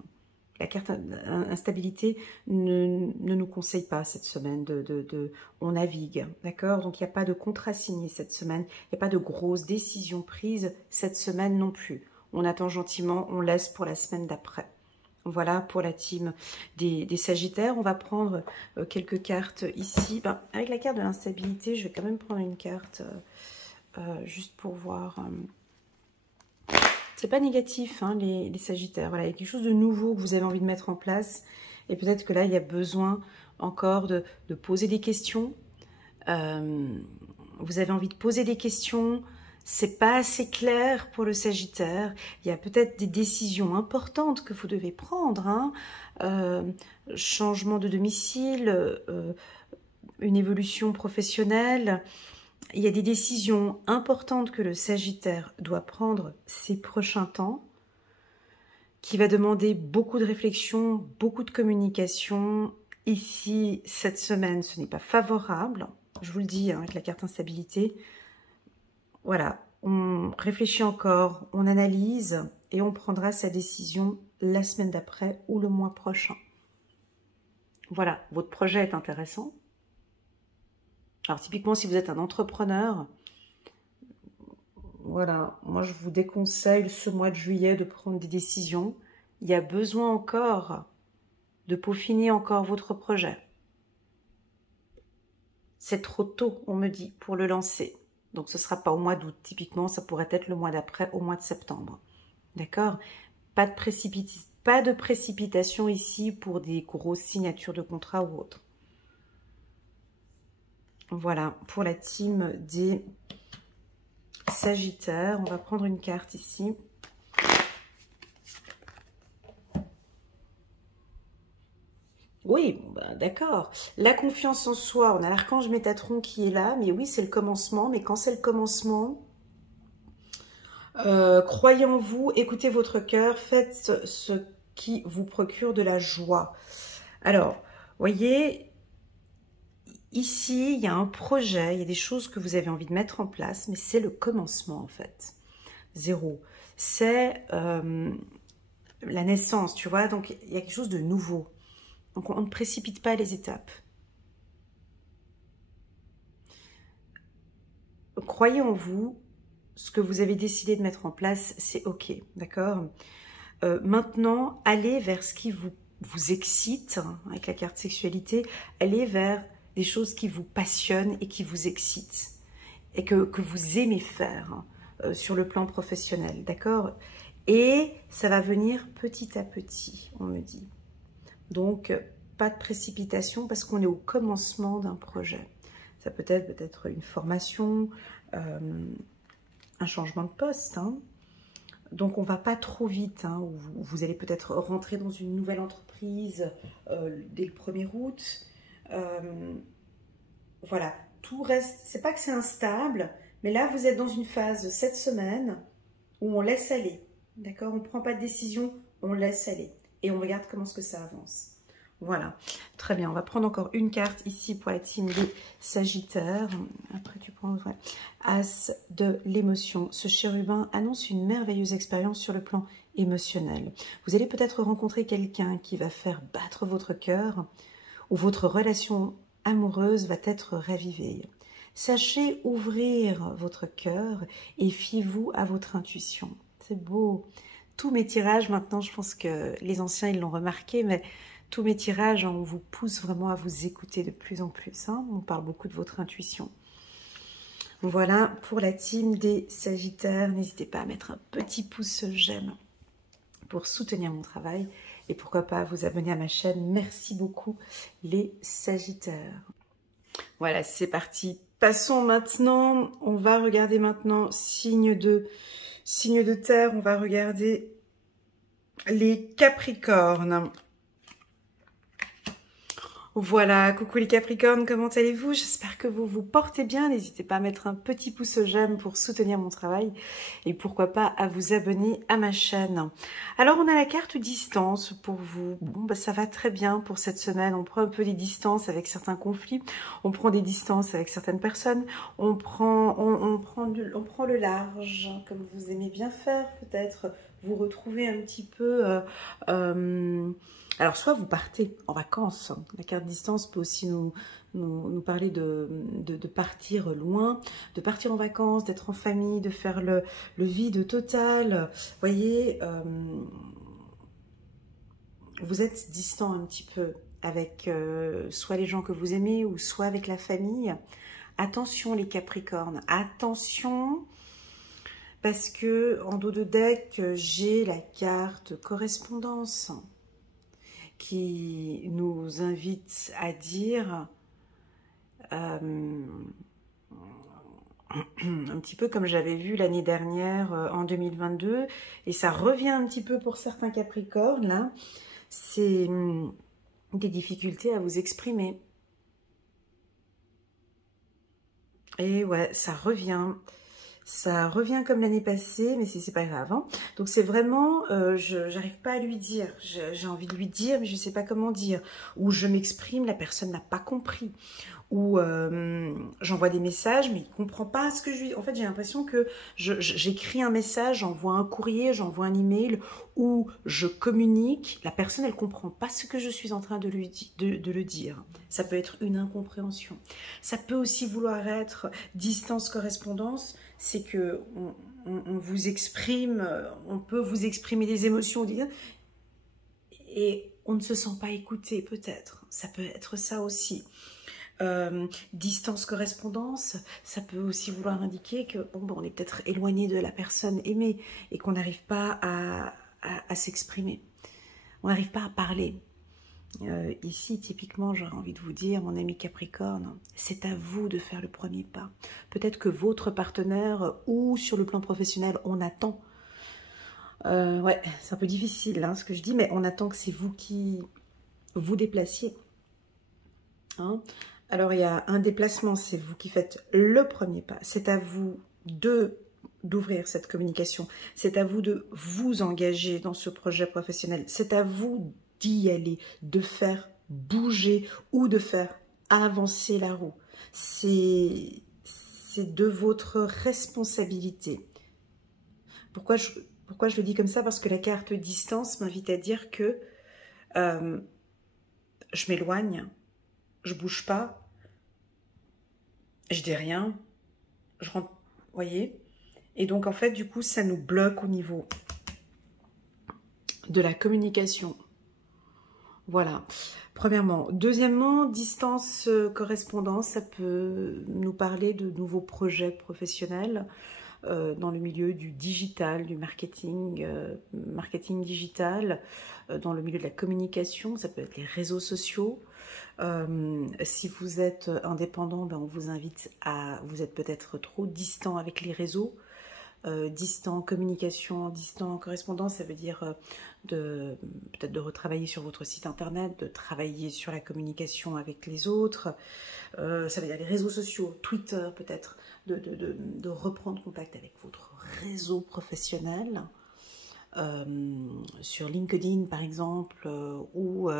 La carte instabilité ne nous conseille pas cette semaine on navigue, d'accord? Donc il n'y a pas de contrat signé cette semaine, il n'y a pas de grosses décisions prises cette semaine non plus. On attend gentiment, on laisse pour la semaine d'après. Voilà pour la team des Sagittaires. On va prendre quelques cartes ici. Avec la carte de l'instabilité, je vais quand même prendre une carte juste pour voir. C'est pas négatif, hein, les Sagittaires. Voilà, il y a quelque chose de nouveau que vous avez envie de mettre en place. Et peut-être que là, il y a besoin encore de poser des questions. Vous avez envie de poser des questions. C'est pas assez clair pour le Sagittaire. Il y a peut-être des décisions importantes que vous devez prendre. Hein. Changement de domicile, une évolution professionnelle. Il y a des décisions importantes que le Sagittaire doit prendre ces prochains temps, qui va demander beaucoup de réflexion, beaucoup de communication. Ici, cette semaine, ce n'est pas favorable. Je vous le dis, hein, avec la carte instabilité. Voilà, on réfléchit encore, on analyse et on prendra sa décision la semaine d'après ou le mois prochain. Voilà, votre projet est intéressant. Alors typiquement, si vous êtes un entrepreneur, voilà, moi je vous déconseille ce mois de juillet de prendre des décisions. Il y a besoin encore de peaufiner encore votre projet. C'est trop tôt, on me dit, pour le lancer. Donc, ce ne sera pas au mois d'août. Typiquement, ça pourrait être le mois d'après, au mois de septembre. D'accord? Pas de précipitation ici pour des grosses signatures de contrat ou autre. Voilà, pour la team des Sagittaires. On va prendre une carte ici. Oui, d'accord. La confiance en soi, on a l'archange Métatron qui est là, mais oui, c'est le commencement. Mais quand c'est le commencement, Croyez en vous, écoutez votre cœur, faites ce qui vous procure de la joie. Alors, voyez, ici, il y a un projet, il y a des choses que vous avez envie de mettre en place, mais c'est le commencement en fait. 0. C'est la naissance, tu vois, donc il y a quelque chose de nouveau. Donc on ne précipite pas les étapes. Croyez en vous, ce que vous avez décidé de mettre en place, c'est ok, d'accord. Maintenant, allez vers ce qui vous excite, hein, avec la carte sexualité, allez vers des choses qui vous passionnent et qui vous excitent, et que vous aimez faire hein, sur le plan professionnel, d'accord. Et ça va venir petit à petit, on me dit. Donc, pas de précipitation parce qu'on est au commencement d'un projet. Ça peut être peut-être une formation, un changement de poste. Hein. Donc, on ne va pas trop vite. Hein, vous allez peut-être rentrer dans une nouvelle entreprise dès le 1er août. Voilà, tout reste... C'est pas que c'est instable, mais là, vous êtes dans une phase cette semaine où on laisse aller. D'accord? On ne prend pas de décision, on laisse aller. Et on regarde comment est-ce que ça avance. Voilà, très bien. On va prendre encore une carte ici pour la team des Sagittaires. Après, tu prends ouais. As de l'émotion. Ce chérubin annonce une merveilleuse expérience sur le plan émotionnel. Vous allez peut-être rencontrer quelqu'un qui va faire battre votre cœur ou votre relation amoureuse va être ravivée. Sachez ouvrir votre cœur et fiez-vous à votre intuition. C'est beau. Tous mes tirages, maintenant, je pense que les anciens, ils l'ont remarqué, mais tous mes tirages, on vous pousse vraiment à vous écouter de plus en plus. Hein. On parle beaucoup de votre intuition. Voilà pour la team des Sagittaires. N'hésitez pas à mettre un petit pouce j'aime pour soutenir mon travail. Et pourquoi pas vous abonner à ma chaîne. Merci beaucoup les Sagittaires. Voilà, c'est parti. Passons maintenant, on va regarder maintenant signe de terre, on va regarder les Capricornes. Voilà, coucou les Capricornes, comment allez-vous? J'espère que vous vous portez bien. N'hésitez pas à mettre un petit pouce j'aime pour soutenir mon travail et pourquoi pas à vous abonner à ma chaîne. Alors, on a la carte distance pour vous. Bon, bah, ça va très bien pour cette semaine. On prend un peu des distances avec certains conflits. On prend des distances avec certaines personnes. On prend le large, comme vous aimez bien faire peut-être. Vous retrouvez un petit peu... alors, soit vous partez en vacances. La carte distance peut aussi nous parler de partir loin, de partir en vacances, d'être en famille, de faire le vide total. Vous voyez, vous êtes distant un petit peu avec soit les gens que vous aimez ou soit avec la famille. Attention les Capricornes, attention parce que en dos de deck, j'ai la carte correspondance qui nous invite à dire un petit peu comme j'avais vu l'année dernière en 2022 et ça revient un petit peu pour certains Capricornes là, c'est des difficultés à vous exprimer et ouais ça revient comme l'année passée, mais c'est pas grave. Hein. Donc c'est vraiment, j'arrive pas à lui dire. J'ai envie de lui dire, mais je sais pas comment dire. Ou je m'exprime, la personne n'a pas compris. Ou j'envoie des messages, mais il comprend pas ce que je lui... En fait, j'ai l'impression que j'écris un message, j'envoie un courrier, j'envoie un email, ou je communique. La personne, elle comprend pas ce que je suis en train de le dire. Ça peut être une incompréhension. Ça peut aussi vouloir être distance-correspondance. C'est que on vous exprime, on peut vous exprimer des émotions, et on ne se sent pas écouté peut-être. Ça peut être ça aussi. Distance correspondance, ça peut aussi vouloir indiquer que bon, on est peut-être éloigné de la personne aimée et qu'on n'arrive pas à s'exprimer. On n'arrive pas à parler. Ici, typiquement, j'aurais envie de vous dire, mon ami Capricorne, c'est à vous de faire le premier pas. Peut-être que votre partenaire ou sur le plan professionnel, on attend. Ouais, c'est un peu difficile hein, ce que je dis, mais on attend que c'est vous qui vous déplaciez. Hein? Alors, il y a un déplacement, c'est vous qui faites le premier pas. C'est à vous de d'ouvrir cette communication. C'est à vous de vous engager dans ce projet professionnel. C'est à vous d'y aller, de faire bouger ou de faire avancer la roue. C'est de votre responsabilité. Pourquoi je le dis comme ça? Parce que la carte distance m'invite à dire que je m'éloigne, je bouge pas, je dis rien, je rentre, voyez? Et donc en fait, du coup, ça nous bloque au niveau de la communication. Voilà, premièrement. Deuxièmement, distance correspondance, ça peut nous parler de nouveaux projets professionnels dans le milieu du digital, du marketing, marketing digital, dans le milieu de la communication, ça peut être les réseaux sociaux. Si vous êtes indépendant, ben on vous invite à... Vous êtes peut-être trop distant avec les réseaux. Distant communication, distant correspondance, ça veut dire peut-être de retravailler sur votre site internet, de travailler sur la communication avec les autres. Ça veut dire les réseaux sociaux, Twitter peut-être, de reprendre contact avec votre réseau professionnel. Sur LinkedIn par exemple, ou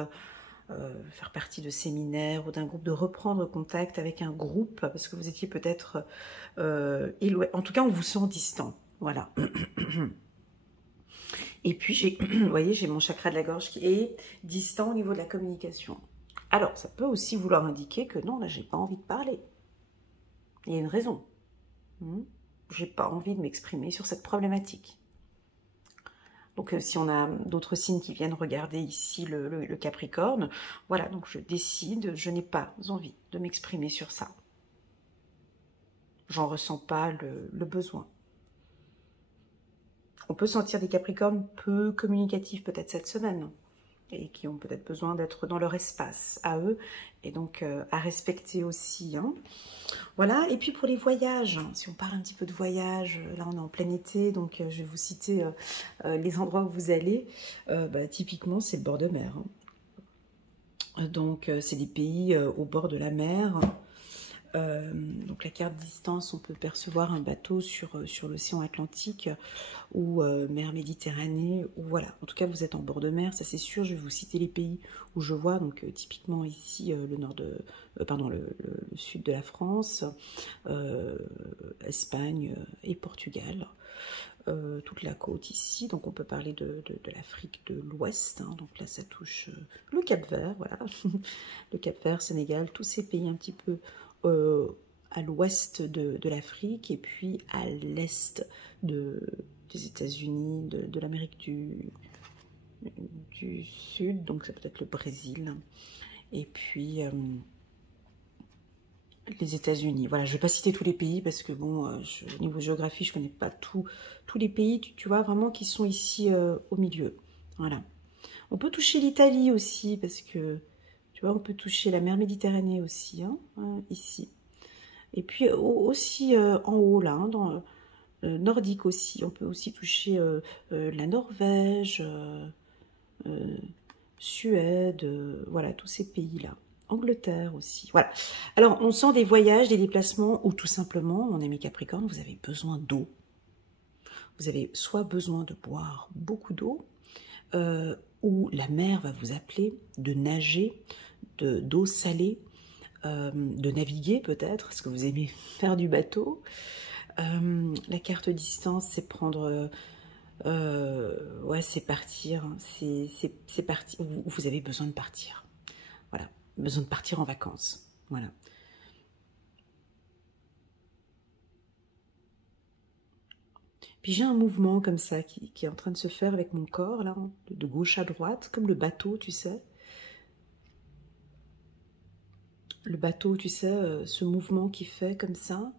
faire partie de séminaires ou d'un groupe, de reprendre contact avec un groupe parce que vous étiez peut-être en tout cas on vous sent distant, voilà. Et puis vous voyez, j'ai mon chakra de la gorge qui est distant au niveau de la communication. Alors ça peut aussi vouloir indiquer que non, là j'ai pas envie de parler, il y a une raison, j'ai pas envie de m'exprimer sur cette problématique. Donc si on a d'autres signes qui viennent regarder ici le Capricorne, voilà, donc je décide, je n'ai pas envie de m'exprimer sur ça. J'en ressens pas le besoin. On peut sentir des Capricornes peu communicatifs peut-être cette semaine, et qui ont peut-être besoin d'être dans leur espace à eux, et donc à respecter aussi. Hein. Voilà, et puis pour les voyages, si on parle un petit peu de voyage, là on est en plein été, donc je vais vous citer les endroits où vous allez. Typiquement, c'est le bord de mer. Hein. Donc c'est des pays au bord de la mer. Donc la carte distance, on peut percevoir un bateau sur l'océan Atlantique ou mer Méditerranée, ou voilà, en tout cas vous êtes en bord de mer, ça c'est sûr. Je vais vous citer les pays où je vois, donc typiquement ici le sud de la France, Espagne et Portugal, toute la côte ici, donc on peut parler de l'Afrique de l'Ouest, hein, donc là ça touche le Cap-Vert, voilà, le Cap-Vert, Sénégal, tous ces pays un petit peu à l'ouest de l'Afrique et puis à l'est des États-Unis, de l'Amérique du Sud, donc ça peut être le Brésil, et puis les États-Unis. Voilà, je ne vais pas citer tous les pays parce que bon, au niveau géographie, je ne connais pas tous les pays, tu vois, vraiment qui sont ici au milieu. Voilà. On peut toucher l'Italie aussi parce que tu vois, on peut toucher la mer Méditerranée aussi, hein, ici. Et puis aussi en haut, là, hein, dans nordique aussi. On peut aussi toucher la Norvège, Suède, voilà, tous ces pays-là. Angleterre aussi, voilà. Alors, on sent des voyages, des déplacements, ou tout simplement, mon ami Capricorne, vous avez besoin d'eau. Vous avez soit besoin de boire beaucoup d'eau, ou la mer va vous appeler de nager, d'eau salée, de naviguer peut-être, parce que vous aimez faire du bateau. La carte distance, c'est prendre... ouais, c'est partir. C'est partir. Vous avez besoin de partir. Voilà, besoin de partir en vacances. Voilà. Puis j'ai un mouvement comme ça qui est en train de se faire avec mon corps, là, de gauche à droite, comme le bateau, tu sais. Le bateau, tu sais, ce mouvement qui fait comme ça.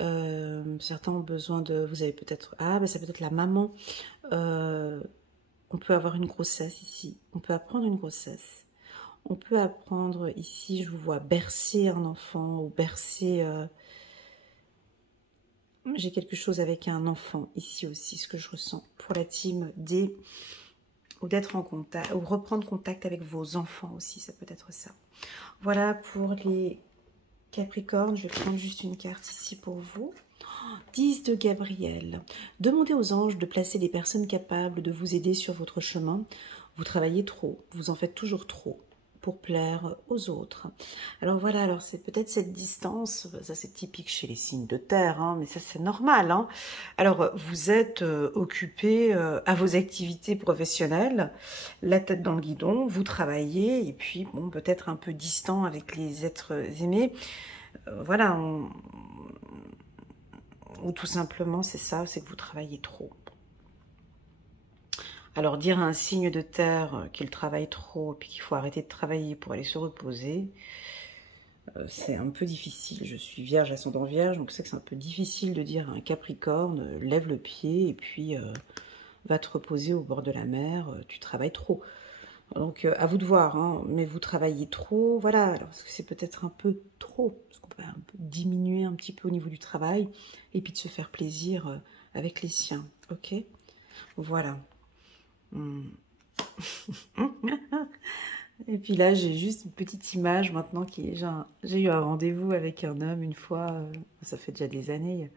Certains ont besoin de... Vous avez peut-être... Ah, ben ça peut être la maman. On peut avoir une grossesse ici. On peut apprendre une grossesse. On peut apprendre ici, je vous vois, bercer un enfant ou bercer... J'ai quelque chose avec un enfant ici aussi, ce que je ressens pour la team D. Ou d'être en contact, ou reprendre contact avec vos enfants aussi, ça peut être ça. Voilà pour les Capricornes, je vais prendre juste une carte ici pour vous. 10 de Gabriel. Demandez aux anges de placer des personnes capables de vous aider sur votre chemin. Vous travaillez trop, vous en faites toujours trop pour plaire aux autres. Alors voilà, alors c'est peut-être cette distance, ça c'est typique chez les signes de terre, hein, mais ça c'est normal. Hein. Alors vous êtes occupé à vos activités professionnelles, la tête dans le guidon, vous travaillez, et puis bon, peut-être un peu distant avec les êtres aimés. Voilà, ou tout simplement c'est ça, c'est que vous travaillez trop. Alors dire à un signe de terre qu'il travaille trop, puis qu'il faut arrêter de travailler pour aller se reposer, c'est un peu difficile. Je suis vierge, ascendant vierge, donc je sais que c'est un peu difficile de dire à un capricorne, lève le pied et puis va te reposer au bord de la mer, tu travailles trop. Donc à vous de voir, hein, mais vous travaillez trop, voilà, alors c'est peut-être un peu trop, parce qu'on peut un peu diminuer un petit peu au niveau du travail, et puis de se faire plaisir avec les siens, ok? Voilà. Et puis là, j'ai juste une petite image maintenant qui j'ai eu un rendez-vous avec un homme une fois, ça fait déjà des années,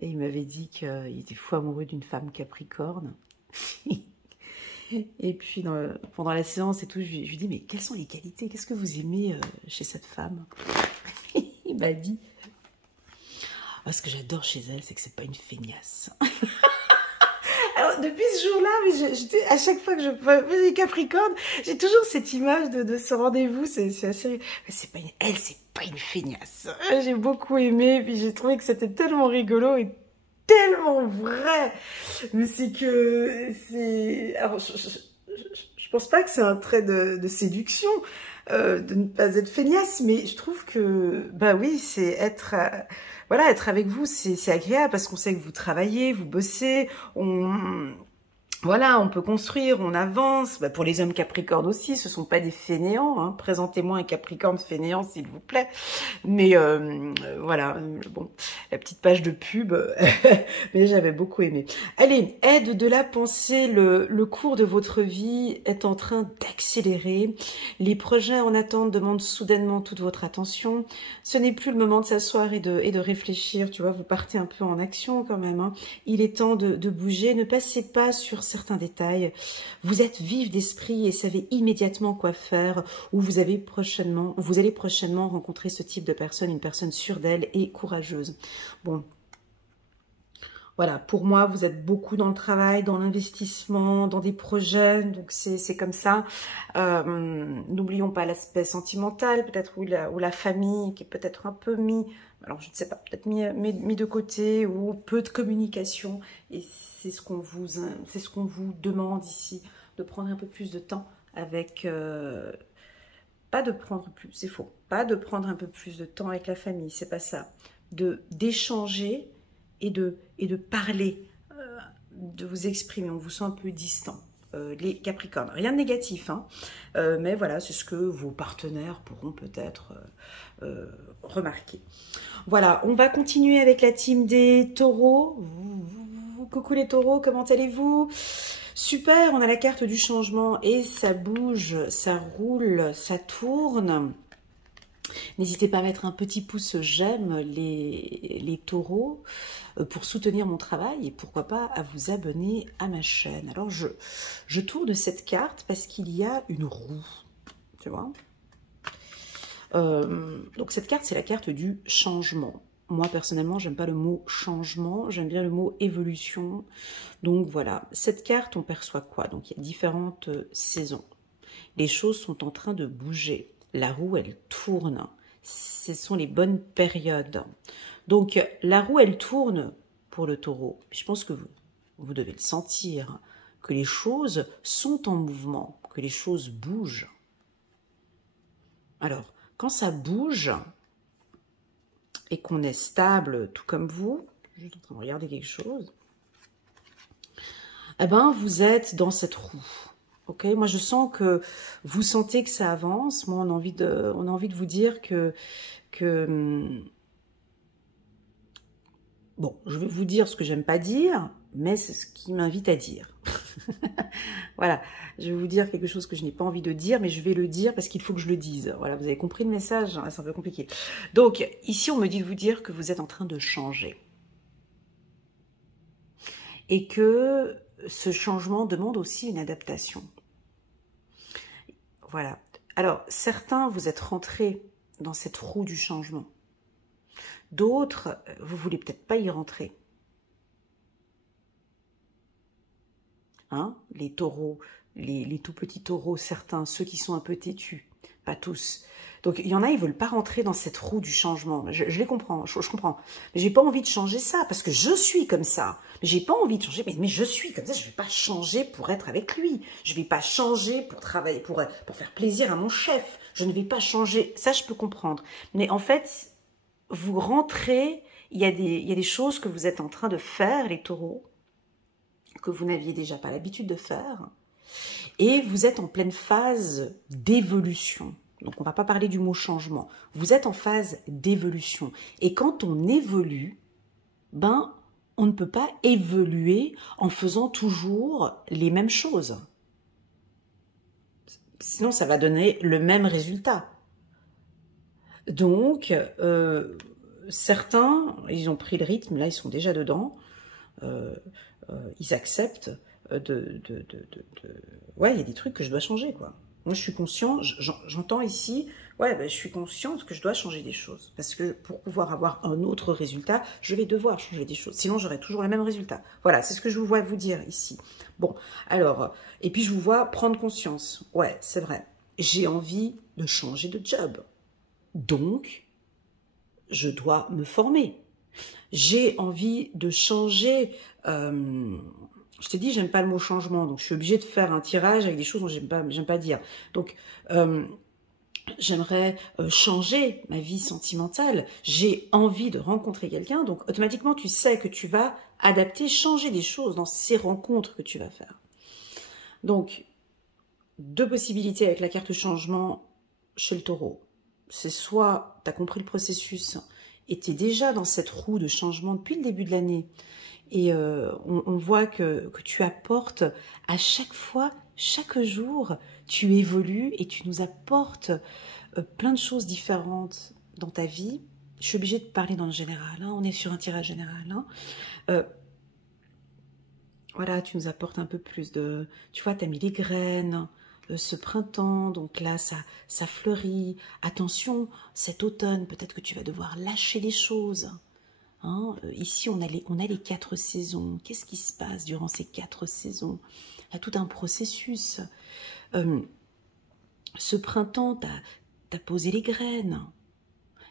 et il m'avait dit qu'il était fou amoureux d'une femme capricorne. Et puis pendant la séance et tout, je lui dis mais quelles sont les qualités, qu'est-ce que vous aimez chez cette femme? Il m'a dit ce que j'adore chez elle, c'est que c'est pas une feignasse. Alors, depuis ce jour-là, mais à chaque fois que je fais les Capricornes, j'ai toujours cette image de ce rendez-vous. C'est assez. C'est pas elle, c'est pas une feignasse. J'ai beaucoup aimé, puis j'ai trouvé que c'était tellement rigolo et tellement vrai. Mais c'est que c'est. Alors, je pense pas que c'est un trait de séduction. De ne pas être feignasse, mais je trouve que, bah oui, c'est être, voilà, être avec vous, c'est agréable parce qu'on sait que vous travaillez, vous bossez, voilà, on peut construire, on avance. Bah, pour les hommes capricornes aussi, ce sont pas des fainéants. Hein. Présentez-moi un capricorne fainéant, s'il vous plaît. Mais voilà, bon, la petite page de pub, mais j'avais beaucoup aimé. Allez, aide de la pensée, le cours de votre vie est en train d'accélérer. Les projets en attente demandent soudainement toute votre attention. Ce n'est plus le moment de s'asseoir et de réfléchir, tu vois, vous partez un peu en action quand même. Hein. Il est temps de bouger, ne passez pas sur certains détails. Vous êtes vif d'esprit et savez immédiatement quoi faire, ou vous allez prochainement rencontrer ce type de personne, une personne sûre d'elle et courageuse. Bon, voilà, pour moi, vous êtes beaucoup dans le travail, dans l'investissement, dans des projets, donc c'est comme ça. N'oublions pas l'aspect sentimental, peut-être, ou la famille, qui est peut-être un peu mis, alors je ne sais pas, peut-être mis de côté, ou peu de communication, et c'est ce qu'on vous demande ici, de prendre un peu plus de temps avec... pas de prendre plus, c'est faux, pas de prendre un peu plus de temps avec la famille, c'est pas ça. D'échanger et de parler, de vous exprimer. On vous sent un peu distant, les Capricornes. Rien de négatif, hein, mais voilà, c'est ce que vos partenaires pourront peut-être remarquer. Voilà, on va continuer avec la team des taureaux. Coucou les taureaux, comment allez-vous? Super, on a la carte du changement et ça bouge, ça roule, ça tourne. N'hésitez pas à mettre un petit pouce j'aime les taureaux pour soutenir mon travail et pourquoi pas à vous abonner à ma chaîne. Alors je tourne cette carte parce qu'il y a une roue, tu vois. Donc cette carte c'est la carte du changement. Moi, personnellement, j'aime pas le mot changement, j'aime bien le mot évolution. Donc voilà, cette carte, on perçoit quoi? Donc il y a différentes saisons. Les choses sont en train de bouger. La roue, elle tourne. Ce sont les bonnes périodes. Donc la roue, elle tourne pour le taureau. Je pense que vous devez le sentir, que les choses sont en mouvement, que les choses bougent. Alors, quand ça bouge... et qu'on est stable, tout comme vous, je suis en train de regarder quelque chose, eh ben, vous êtes dans cette roue. Ok, moi, je sens que vous sentez que ça avance. Moi, on a envie de vous dire que bon, je vais vous dire ce que j'aime pas dire, mais c'est ce qui m'invite à dire. Voilà, je vais vous dire quelque chose que je n'ai pas envie de dire, mais je vais le dire parce qu'il faut que je le dise. Voilà, vous avez compris le message, hein, c'est un peu compliqué. Donc, ici, on me dit de vous dire que vous êtes en train de changer. Et que ce changement demande aussi une adaptation. Voilà. Alors, certains, vous êtes rentrés dans cette roue du changement. D'autres, vous voulez peut-être pas y rentrer. Hein, les taureaux, les tout petits taureaux, certains, ceux qui sont un peu têtus, pas tous. Donc, il y en a, ils veulent pas rentrer dans cette roue du changement. Je les comprends, je comprends. Mais j'ai pas envie de changer ça, parce que je suis comme ça. J'ai pas envie de changer, mais je suis comme ça, je vais pas changer pour être avec lui. Je vais pas changer pour travailler, pour faire plaisir à mon chef. Je ne vais pas changer. Ça, je peux comprendre. Mais en fait, vous rentrez, il y a des choses que vous êtes en train de faire, les taureaux, que vous n'aviez déjà pas l'habitude de faire. Et vous êtes en pleine phase d'évolution. Donc, on ne va pas parler du mot changement. Vous êtes en phase d'évolution. Et quand on évolue, ben, on ne peut pas évoluer en faisant toujours les mêmes choses. Sinon, ça va donner le même résultat. Donc, certains, ils ont pris le rythme, là, ils sont déjà dedans. Ils acceptent ouais, il y a des trucs que je dois changer, quoi. Moi, je suis conscient, j'entends ici, ouais, ben, je suis consciente que je dois changer des choses. Parce que pour pouvoir avoir un autre résultat, je vais devoir changer des choses. Sinon, j'aurai toujours le même résultat. Voilà, c'est ce que je vous vois vous dire ici. Bon, alors, et puis je vous vois prendre conscience. Ouais, c'est vrai. J'ai envie de changer de job. Donc, je dois me former. J'ai envie de changer... je t'ai dit, j'aime pas le mot changement, donc je suis obligée de faire un tirage avec des choses dont j'aime pas dire. Donc, j'aimerais changer ma vie sentimentale. J'ai envie de rencontrer quelqu'un, donc automatiquement, tu sais que tu vas adapter, changer des choses dans ces rencontres que tu vas faire. Donc, deux possibilités avec la carte changement chez le taureau. C'est soit tu as compris le processus et tu es déjà dans cette roue de changement depuis le début de l'année, et on voit que tu apportes à chaque fois, chaque jour, tu évolues et tu nous apportes plein de choses différentes dans ta vie. Je suis obligée de parler dans le général, hein, on est sur un tirage général. Hein. Voilà, tu nous apportes un peu plus de... Tu vois, tu as mis les graines ce printemps, donc là, ça fleurit. Attention, cet automne, peut-être que tu vas devoir lâcher des choses. Hein, ici, on a les 4 saisons. Qu'est-ce qui se passe durant ces 4 saisons? Il y a tout un processus. Ce printemps, tu as posé les graines.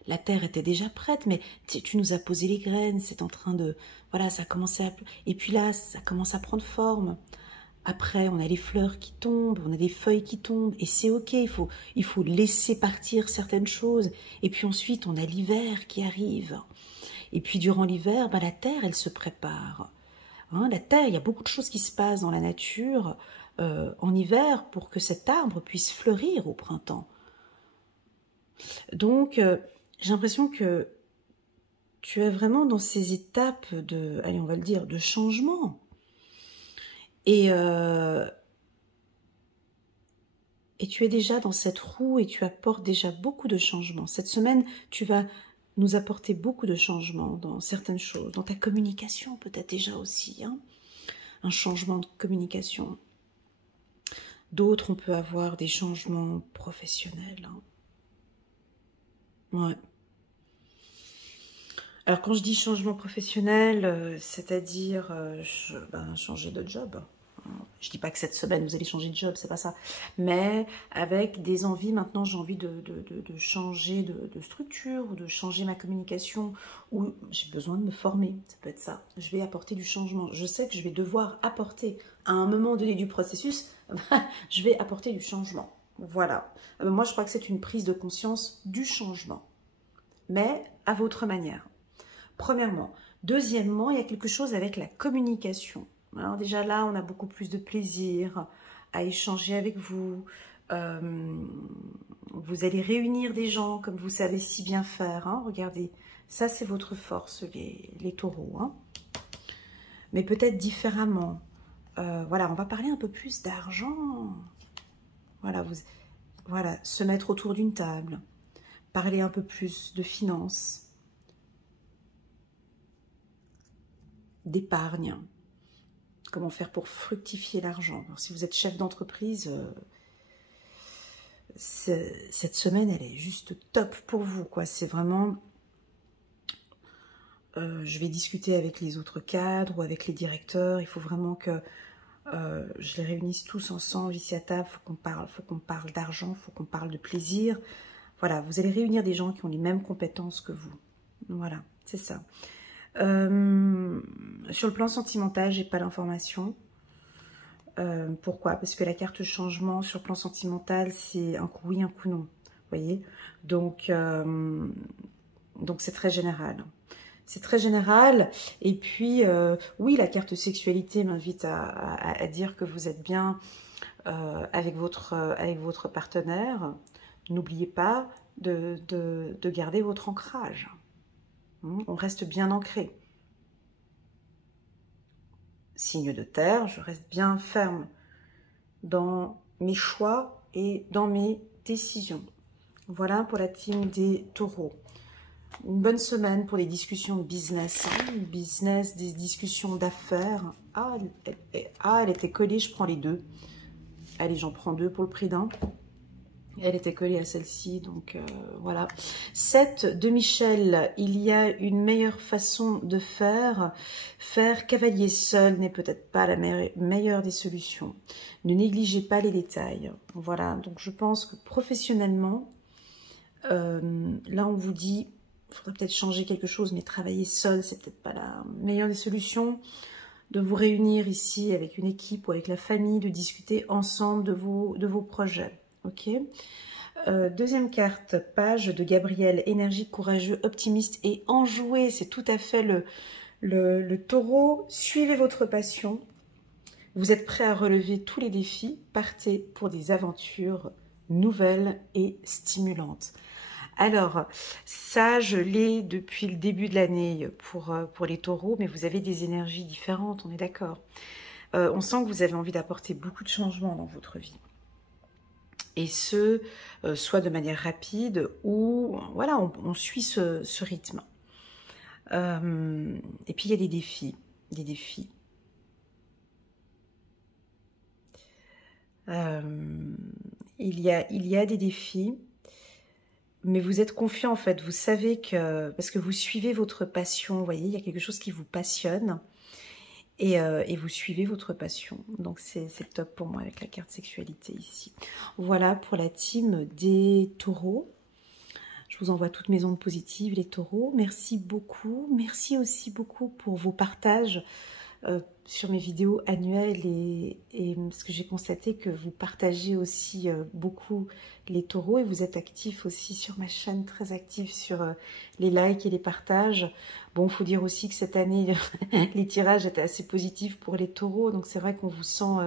La terre était déjà prête, mais tu nous as posé les graines. C'est en train de... Voilà, ça a commencé à... Et puis là, ça commence à prendre forme. Après, on a les fleurs qui tombent, on a des feuilles qui tombent. Et c'est ok, il faut laisser partir certaines choses. Et puis ensuite, on a l'hiver qui arrive. Et puis durant l'hiver, ben, la terre, elle se prépare. Hein, la terre, il y a beaucoup de choses qui se passent dans la nature en hiver pour que cet arbre puisse fleurir au printemps. Donc, j'ai l'impression que tu es vraiment dans ces étapes de, allez, on va le dire, de changement. Et tu es déjà dans cette roue et tu apportes déjà beaucoup de changements. Cette semaine, tu vas nous apporter beaucoup de changements dans certaines choses, dans ta communication peut-être déjà aussi, hein, un changement de communication. D'autres, on peut avoir des changements professionnels. Hein. Ouais. Alors quand je dis changement professionnel, c'est-à-dire changer de job. Je dis pas que cette semaine vous allez changer de job, c'est pas ça. Mais avec des envies, maintenant j'ai envie de changer de structure, ou de changer ma communication, ou j'ai besoin de me former, ça peut être ça. Je vais apporter du changement. Je sais que je vais devoir apporter, à un moment donné du processus, je vais apporter du changement. Voilà. Moi je crois que c'est une prise de conscience du changement. Mais à votre manière. Premièrement. Deuxièmement, il y a quelque chose avec la communication. Alors déjà là, on a beaucoup plus de plaisir à échanger avec vous. Vous allez réunir des gens comme vous savez si bien faire. Hein. Regardez, ça c'est votre force, les taureaux. Hein. Mais peut-être différemment. voilà, on va parler un peu plus d'argent. Voilà, voilà, se mettre autour d'une table, parler un peu plus de finances, d'épargne, comment faire pour fructifier l'argent. Si vous êtes chef d'entreprise, cette semaine, elle est juste top pour vous, quoi. C'est vraiment... je vais discuter avec les autres cadres ou avec les directeurs. Il faut vraiment que je les réunisse tous ensemble ici à table. Faut qu'on parle d'argent, faut qu'on parle de plaisir. Voilà, vous allez réunir des gens qui ont les mêmes compétences que vous. Voilà, c'est ça. Sur le plan sentimental, j'ai pas l'information. Pourquoi? Parce que la carte changement sur le plan sentimental, c'est un coup oui, un coup non. Vous voyez? Donc c'est très général. C'est très général. Et puis, oui, la carte sexualité m'invite à dire que vous êtes bien avec votre partenaire. N'oubliez pas de garder votre ancrage. On reste bien ancré. Signe de terre, je reste bien ferme dans mes choix et dans mes décisions. Voilà pour la team des taureaux. Une bonne semaine pour les discussions de business. Business, des discussions d'affaires. Ah, elle était collée, je prends les deux. Allez, j'en prends deux pour le prix d'un. Elle était collée à celle-ci, donc voilà. 7 de Michel, il y a une meilleure façon de faire. Faire cavalier seul n'est peut-être pas la meilleure des solutions. Ne négligez pas les détails. Voilà, donc je pense que professionnellement, là on vous dit, il faudrait peut-être changer quelque chose, mais travailler seul, c'est peut-être pas la meilleure des solutions. De vous réunir ici avec une équipe ou avec la famille, de discuter ensemble de vos projets. Ok. Deuxième carte, page de Gabriel, énergique, courageux, optimiste et enjoué. C'est tout à fait le taureau. Suivez votre passion. Vous êtes prêt à relever tous les défis. Partez pour des aventures nouvelles et stimulantes. Alors, ça, je l'ai depuis le début de l'année pour les taureaux, mais vous avez des énergies différentes, on est d'accord. On sent que vous avez envie d'apporter beaucoup de changements dans votre vie. Et ce, soit de manière rapide ou, voilà, on suit ce rythme. Et puis, il y a des défis. Il y a des défis, mais vous êtes confiant en fait. Vous savez que, parce que vous suivez votre passion, vous voyez, il y a quelque chose qui vous passionne. Et vous suivez votre passion. Donc c'est top pour moi avec la carte sexualité ici. Voilà pour la team des taureaux. Je vous envoie toutes mes ondes positives, les taureaux. Merci beaucoup. Merci aussi beaucoup pour vos partages sur mes vidéos annuelles. Et parce que j'ai constaté que vous partagez aussi beaucoup les taureaux. Et vous êtes actifs aussi sur ma chaîne, très actifs sur les likes et les partages. Bon, il faut dire aussi que cette année, les tirages étaient assez positifs pour les taureaux. Donc c'est vrai qu'on vous sent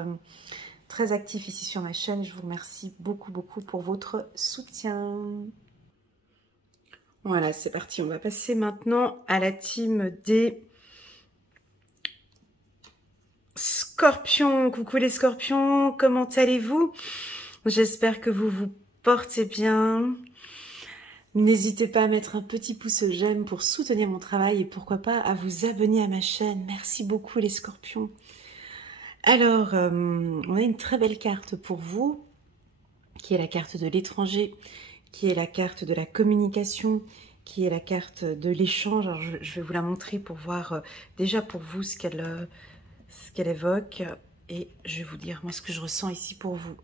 très actifs ici sur ma chaîne. Je vous remercie beaucoup, beaucoup pour votre soutien. Voilà, c'est parti. On va passer maintenant à la team des Scorpions. Coucou les Scorpions, comment allez-vous? J'espère que vous vous portez bien. N'hésitez pas à mettre un petit pouce j'aime pour soutenir mon travail et pourquoi pas à vous abonner à ma chaîne. Merci beaucoup les Scorpions. Alors, on a une très belle carte pour vous, qui est la carte de l'étranger, qui est la carte de la communication, qui est la carte de l'échange. Alors, je vais vous la montrer pour voir déjà pour vous ce qu'elle évoque. Et je vais vous dire moi ce que je ressens ici pour vous.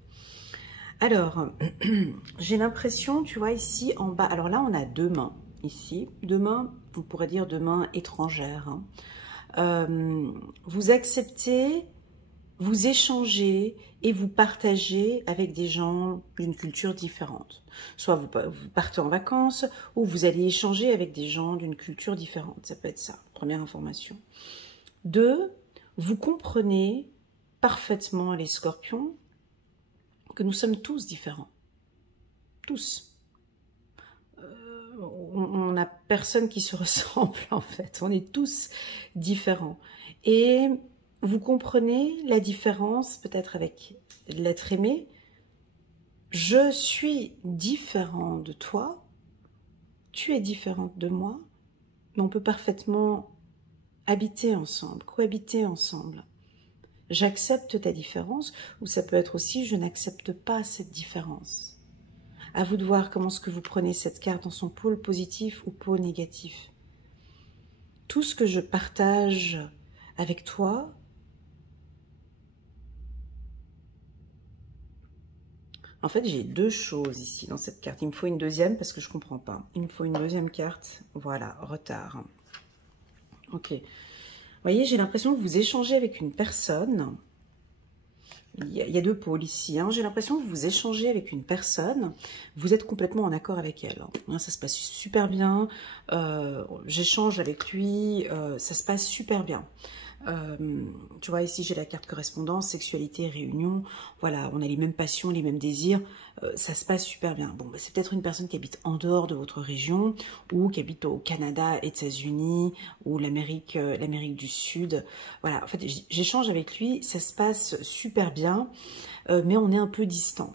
Alors, j'ai l'impression, tu vois, ici en bas, alors là, on a deux mains, ici. Deux mains, on pourrait dire deux mains étrangères. Hein. Vous acceptez, vous échangez et vous partagez avec des gens d'une culture différente. Soit vous partez en vacances ou vous allez échanger avec des gens d'une culture différente. Ça peut être ça, première information. Deux, vous comprenez parfaitement les Scorpions que nous sommes tous différents. Tous. On n'a personne qui se ressemble en fait. On est tous différents. Et vous comprenez la différence peut-être avec l'être aimé. Je suis différent de toi, tu es différente de moi, mais on peut parfaitement habiter ensemble, cohabiter ensemble. J'accepte ta différence, ou ça peut être aussi je n'accepte pas cette différence. À vous de voir comment est-ce que vous prenez cette carte dans son pôle positif ou pôle négatif. Tout ce que je partage avec toi, en fait j'ai deux choses ici dans cette carte. Il me faut une deuxième parce que je ne comprends pas. Il me faut une deuxième carte. Voilà, retard. Ok. Vous voyez, j'ai l'impression que vous échangez avec une personne. Il y a deux pôles ici. Hein. J'ai l'impression que vous échangez avec une personne. Vous êtes complètement en accord avec elle. Hein. Ça se passe super bien. J'échange avec lui. Ça se passe super bien. Tu vois, ici j'ai la carte correspondance, sexualité, réunion. Voilà, on a les mêmes passions, les mêmes désirs. Ça se passe super bien. Bon, bah, c'est peut-être une personne qui habite en dehors de votre région ou qui habite au Canada, États-Unis ou l'Amérique du Sud. Voilà, en fait, j'échange avec lui. Ça se passe super bien, mais on est un peu distant.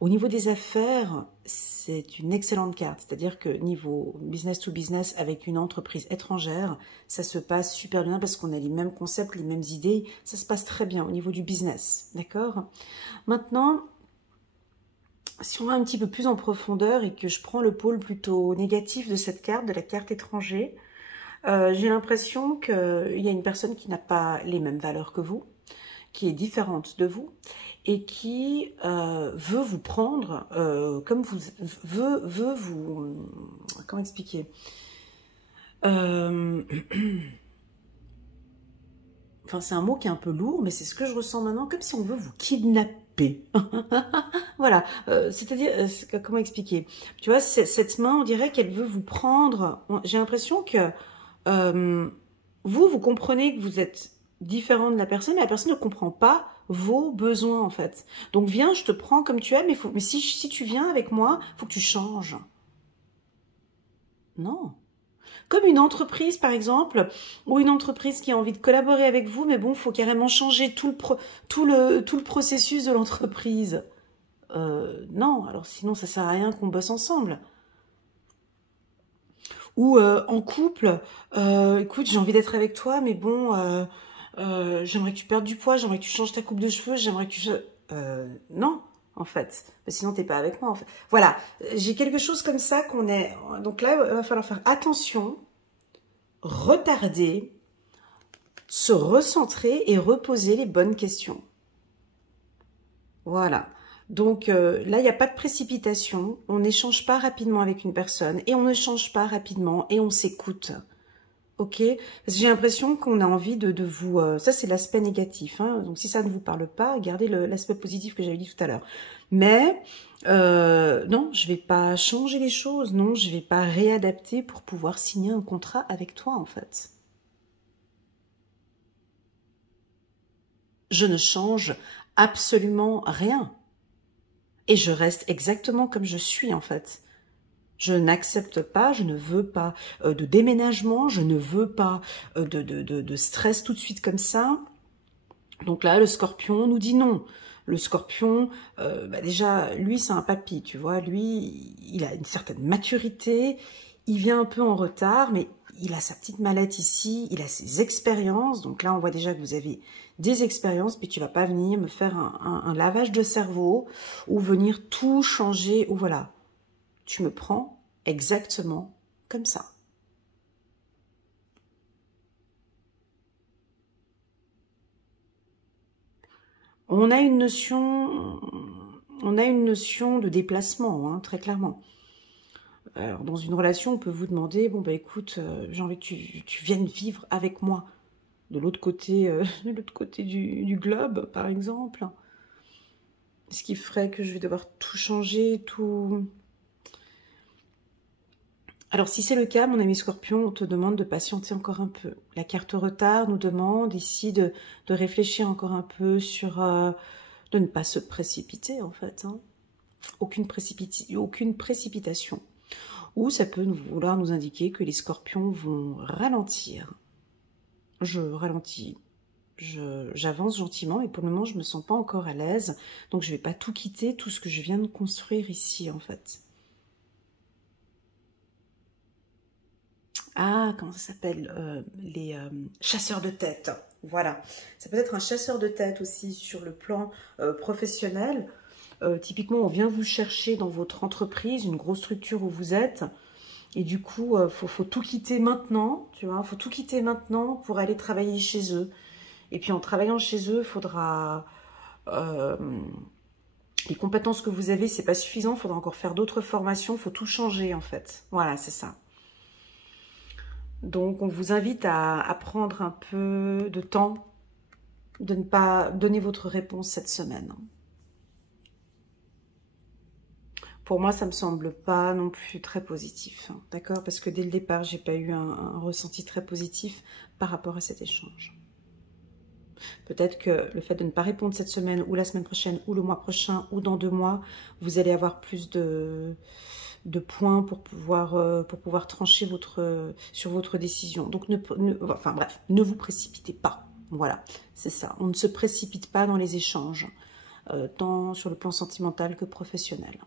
Au niveau des affaires, c'est une excellente carte. C'est-à-dire que niveau business to business avec une entreprise étrangère, ça se passe super bien parce qu'on a les mêmes concepts, les mêmes idées. Ça se passe très bien au niveau du business. D'accord? Maintenant, si on va un petit peu plus en profondeur et que je prends le pôle plutôt négatif de cette carte, de la carte étranger, j'ai l'impression qu'il y a une personne qui n'a pas les mêmes valeurs que vous, qui est différente de vous, et qui veut vous prendre comme vous veut vous comment expliquer enfin c'est un mot qui est un peu lourd mais c'est ce que je ressens maintenant, comme si on veut vous kidnapper. Voilà, c'est-à-dire comment expliquer, tu vois, cette main on dirait qu'elle veut vous prendre. J'ai l'impression que vous comprenez que vous êtes différent de la personne, mais la personne ne comprend pas vos besoins en fait. Donc viens, je te prends comme tu es, mais si tu viens avec moi, il faut que tu changes. Non. Comme une entreprise par exemple, ou une entreprise qui a envie de collaborer avec vous, mais bon, il faut carrément changer tout le processus de l'entreprise. Non, alors sinon ça sert à rien qu'on bosse ensemble. Ou en couple, écoute, j'ai envie d'être avec toi, mais bon, j'aimerais que tu perdes du poids, j'aimerais que tu changes ta coupe de cheveux, j'aimerais que tu... non, en fait. Sinon, t'es pas avec moi, en fait. Voilà, j'ai quelque chose comme ça qu'on est... Donc là, il va falloir faire attention, retarder, se recentrer et reposer les bonnes questions. Voilà. Donc là, il n'y a pas de précipitation, on n'échange pas rapidement avec une personne et on ne change pas rapidement et on s'écoute. Ok, parce que j'ai l'impression qu'on a envie de vous... ça, c'est l'aspect négatif. Hein, donc, si ça ne vous parle pas, gardez l'aspect positif que j'avais dit tout à l'heure. Mais, non, je ne vais pas changer les choses. Non, je ne vais pas réadapter pour pouvoir signer un contrat avec toi, en fait. Je ne change absolument rien. Et je reste exactement comme je suis, en fait. Je n'accepte pas, je ne veux pas de déménagement, je ne veux pas de stress tout de suite comme ça. Donc là, le scorpion nous dit non. Le scorpion, bah déjà, lui, c'est un papy, tu vois. Lui, il a une certaine maturité, il vient un peu en retard, mais il a sa petite mallette ici, il a ses expériences. Donc là, on voit déjà que vous avez des expériences, puis tu vas pas venir me faire un lavage de cerveau ou venir tout changer, ou voilà. Tu me prends exactement comme ça. On a une notion de déplacement, hein, très clairement. Alors, dans une relation, on peut vous demander, bon bah écoute, j'ai envie que tu viennes vivre avec moi de l'autre côté, du globe, par exemple. Ce qui ferait que je vais devoir tout changer, tout... Alors, si c'est le cas, mon ami Scorpion, on te demande de patienter encore un peu. La carte retard nous demande ici de réfléchir encore un peu sur... de ne pas se précipiter, en fait. Hein. Aucune précipitation. Ou ça peut vouloir nous indiquer que les Scorpions vont ralentir. Je ralentis. J'avance gentiment, mais pour le moment, je me sens pas encore à l'aise. Donc, je vais pas tout quitter, tout ce que je viens de construire ici, en fait. Ah, comment ça s'appelle les chasseurs de tête. Voilà. Ça peut être un chasseur de tête aussi sur le plan professionnel. Typiquement, on vient vous chercher dans votre entreprise, une grosse structure où vous êtes. Et du coup, faut tout quitter maintenant, tu vois. Faut tout quitter maintenant pour aller travailler chez eux. Et puis, en travaillant chez eux, il faudra... les compétences que vous avez, c'est pas suffisant. Il faudra encore faire d'autres formations. Il faut tout changer, en fait. Voilà, c'est ça. Donc, on vous invite à prendre un peu de temps, de ne pas donner votre réponse cette semaine. Pour moi, ça me semble pas non plus très positif, hein, d'accord? Parce que dès le départ, j'ai pas eu un ressenti très positif par rapport à cet échange. Peut-être que le fait de ne pas répondre cette semaine, ou la semaine prochaine, ou le mois prochain, ou dans 2 mois, vous allez avoir plus de points pour pouvoir trancher sur votre décision. Donc, enfin bref, ne vous précipitez pas. Voilà, c'est ça. On ne se précipite pas dans les échanges, tant sur le plan sentimental que professionnel.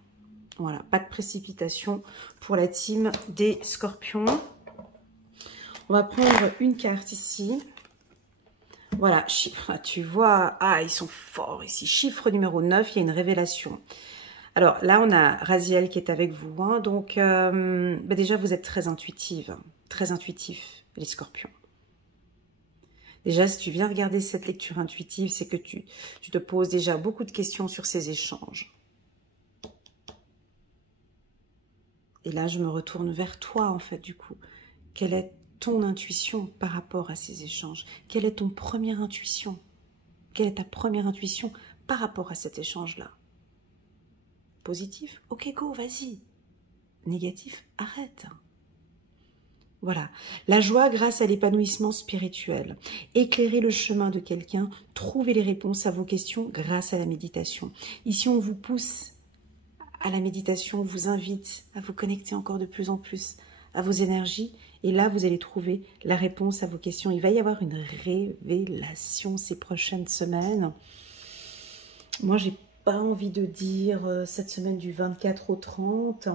Voilà, pas de précipitation pour la team des scorpions. On va prendre une carte ici. Voilà, chiffre, tu vois, ils sont forts ici. Chiffre numéro 9, il y a une révélation. Alors là, on a Raziel qui est avec vous. Hein, donc, déjà, vous êtes très intuitive, très intuitif, les scorpions. Déjà, si tu viens regarder cette lecture intuitive, c'est que tu te poses déjà beaucoup de questions sur ces échanges. Et là, je me retourne vers toi, en fait, du coup. Quelle est ton intuition par rapport à ces échanges? Quelle est ton première intuition? Quelle est ta première intuition par rapport à cet échange-là? Positif? Ok, go, vas-y. Négatif? Arrête. Voilà. La joie grâce à l'épanouissement spirituel. Éclairer le chemin de quelqu'un, trouver les réponses à vos questions grâce à la méditation. Ici, on vous pousse à la méditation, on vous invite à vous connecter encore de plus en plus à vos énergies. Et là, vous allez trouver la réponse à vos questions. Il va y avoir une révélation ces prochaines semaines. Moi, j'ai pas envie de dire cette semaine du 24 au 30.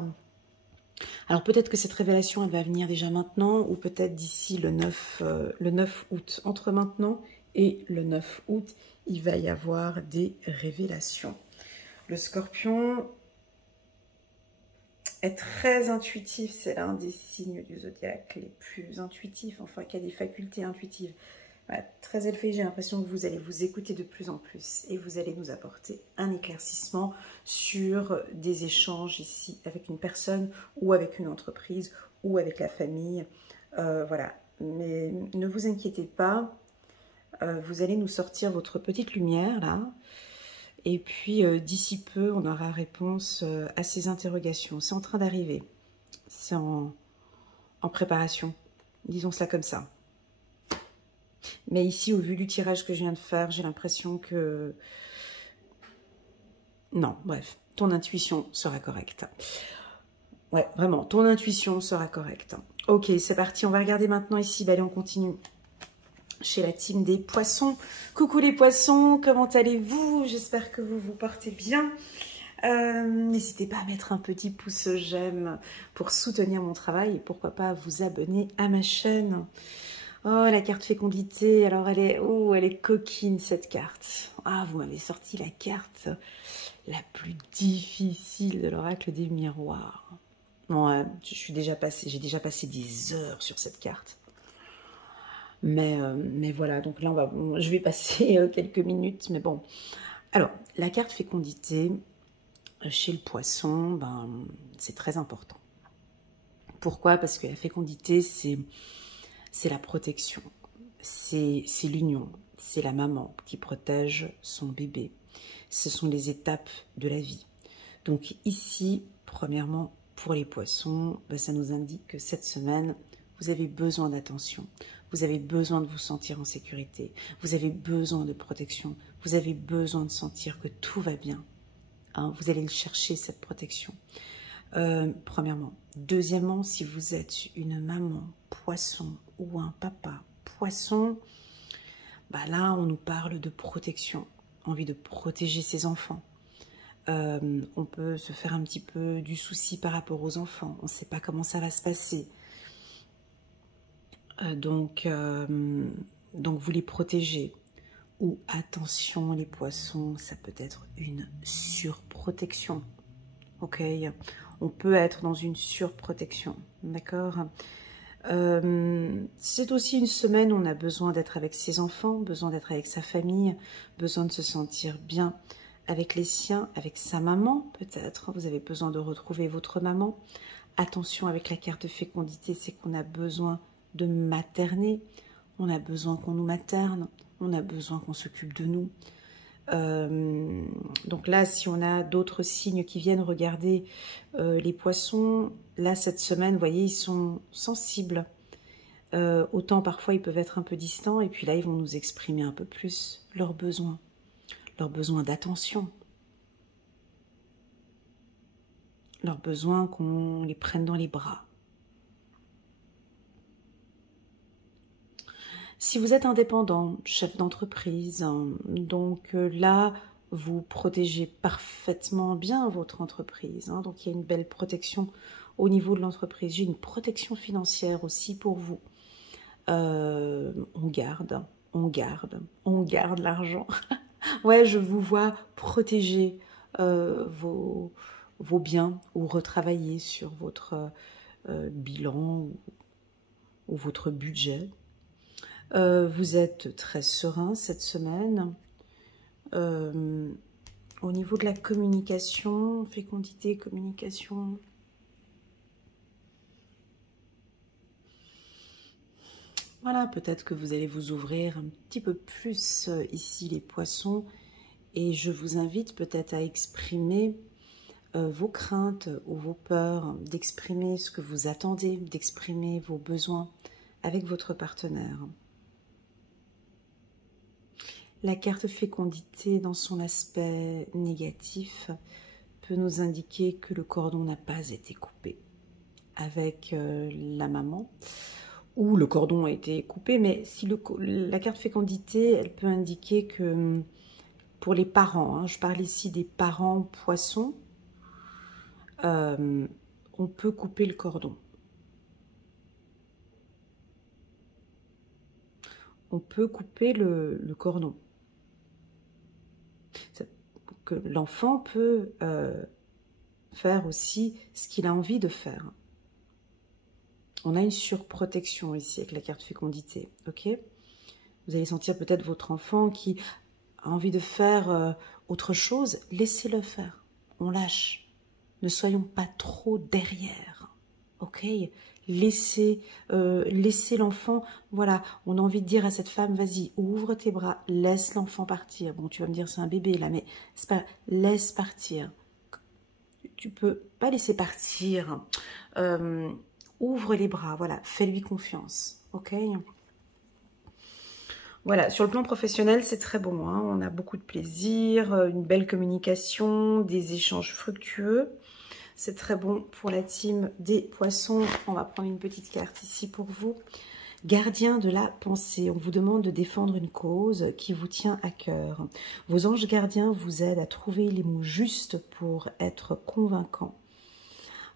Alors peut-être que cette révélation, elle va venir déjà maintenant ou peut-être d'ici le 9 août. Entre maintenant et le 9 août, il va y avoir des révélations. Le scorpion est très intuitif, c'est l'un des signes du zodiaque les plus intuitifs, enfin qui a des facultés intuitives. Voilà, très élevé, j'ai l'impression que vous allez vous écouter de plus en plus et vous allez nous apporter un éclaircissement sur des échanges ici avec une personne ou avec une entreprise ou avec la famille. Voilà, mais ne vous inquiétez pas, vous allez nous sortir votre petite lumière là. Et puis, d'ici peu, on aura réponse à ces interrogations. C'est en train d'arriver. C'est en préparation. Disons cela comme ça. Mais ici, au vu du tirage que je viens de faire, j'ai l'impression que... Non, bref, ton intuition sera correcte. Ouais, vraiment, ton intuition sera correcte. Ok, c'est parti. On va regarder maintenant ici. Bah, allez, on continue. Chez la team des poissons. Coucou les poissons, comment allez-vous? J'espère que vous vous portez bien. N'hésitez pas à mettre un petit pouce j'aime pour soutenir mon travail et pourquoi pas vous abonner à ma chaîne. Oh, la carte fécondité, alors elle est coquine cette carte. Ah, vous m'avez sorti la carte la plus difficile de l'oracle des miroirs. Bon, j'ai déjà passé des heures sur cette carte. Mais voilà, donc là, je vais passer quelques minutes, mais bon. Alors, la carte fécondité, chez le poisson, c'est très important. Pourquoi? Parce que la fécondité, c'est la protection, c'est l'union, c'est la maman qui protège son bébé. Ce sont les étapes de la vie. Donc ici, premièrement, pour les poissons, ça nous indique que cette semaine, vous avez besoin d'attention. Vous avez besoin de vous sentir en sécurité. Vous avez besoin de protection. Vous avez besoin de sentir que tout va bien. Hein, vous allez chercher cette protection. Premièrement. Deuxièmement, si vous êtes une maman poisson ou un papa poisson, Bah là, on nous parle de protection, envie de protéger ses enfants. On peut se faire un petit peu du souci par rapport aux enfants. On ne sait pas comment ça va se passer. Donc, vous les protégez. Ou attention les poissons, ça peut être une surprotection. Ok, on peut être dans une surprotection. D'accord. C'est aussi une semaine où on a besoin d'être avec ses enfants, besoin d'être avec sa famille, besoin de se sentir bien avec les siens, avec sa maman peut-être. Vous avez besoin de retrouver votre maman. Attention avec la carte fécondité, c'est qu'on a besoin de materner, on a besoin qu'on nous materne, on a besoin qu'on s'occupe de nous. Donc là, si on a d'autres signes qui viennent regarder les poissons, là, cette semaine, vous voyez, ils sont sensibles. Autant parfois, ils peuvent être un peu distants, et puis là, ils vont nous exprimer un peu plus leurs besoins d'attention, leurs besoins qu'on les prenne dans les bras. Si vous êtes indépendant, chef d'entreprise, donc là, vous protégez parfaitement bien votre entreprise. Donc, il y a une belle protection au niveau de l'entreprise. J'ai une protection financière aussi pour vous. On garde l'argent. Ouais, je vous vois protéger vos biens ou retravailler sur votre bilan ou votre budget. Vous êtes très serein cette semaine. Au niveau de la communication, fécondité, communication. Voilà, peut-être que vous allez vous ouvrir un petit peu plus ici les poissons. Et je vous invite peut-être à exprimer vos craintes ou vos peurs, d'exprimer ce que vous attendez, d'exprimer vos besoins avec votre partenaire. La carte fécondité, dans son aspect négatif, peut nous indiquer que le cordon n'a pas été coupé avec la maman, ou le cordon a été coupé, mais si la carte fécondité, elle peut indiquer que pour les parents, je parle ici des parents poissons, on peut couper le cordon. On peut couper le cordon. Que l'enfant peut faire aussi ce qu'il a envie de faire. On a une surprotection ici avec la carte fécondité, ok? Vous allez sentir peut-être votre enfant qui a envie de faire autre chose, laissez-le faire. On lâche. Ne soyons pas trop derrière, ok? Laissez l'enfant, voilà, on a envie de dire à cette femme, vas-y, ouvre tes bras, laisse l'enfant partir. Bon, tu vas me dire, c'est un bébé là, mais c'est pas, laisse partir. Tu peux pas laisser partir. Ouvre les bras, voilà, fais-lui confiance, ok? Voilà, sur le plan professionnel, c'est très bon, hein, on a beaucoup de plaisir, une belle communication, des échanges fructueux. C'est très bon pour la team des poissons. On va prendre une petite carte ici pour vous. Gardien de la pensée, on vous demande de défendre une cause qui vous tient à cœur. Vos anges gardiens vous aident à trouver les mots justes pour être convaincants.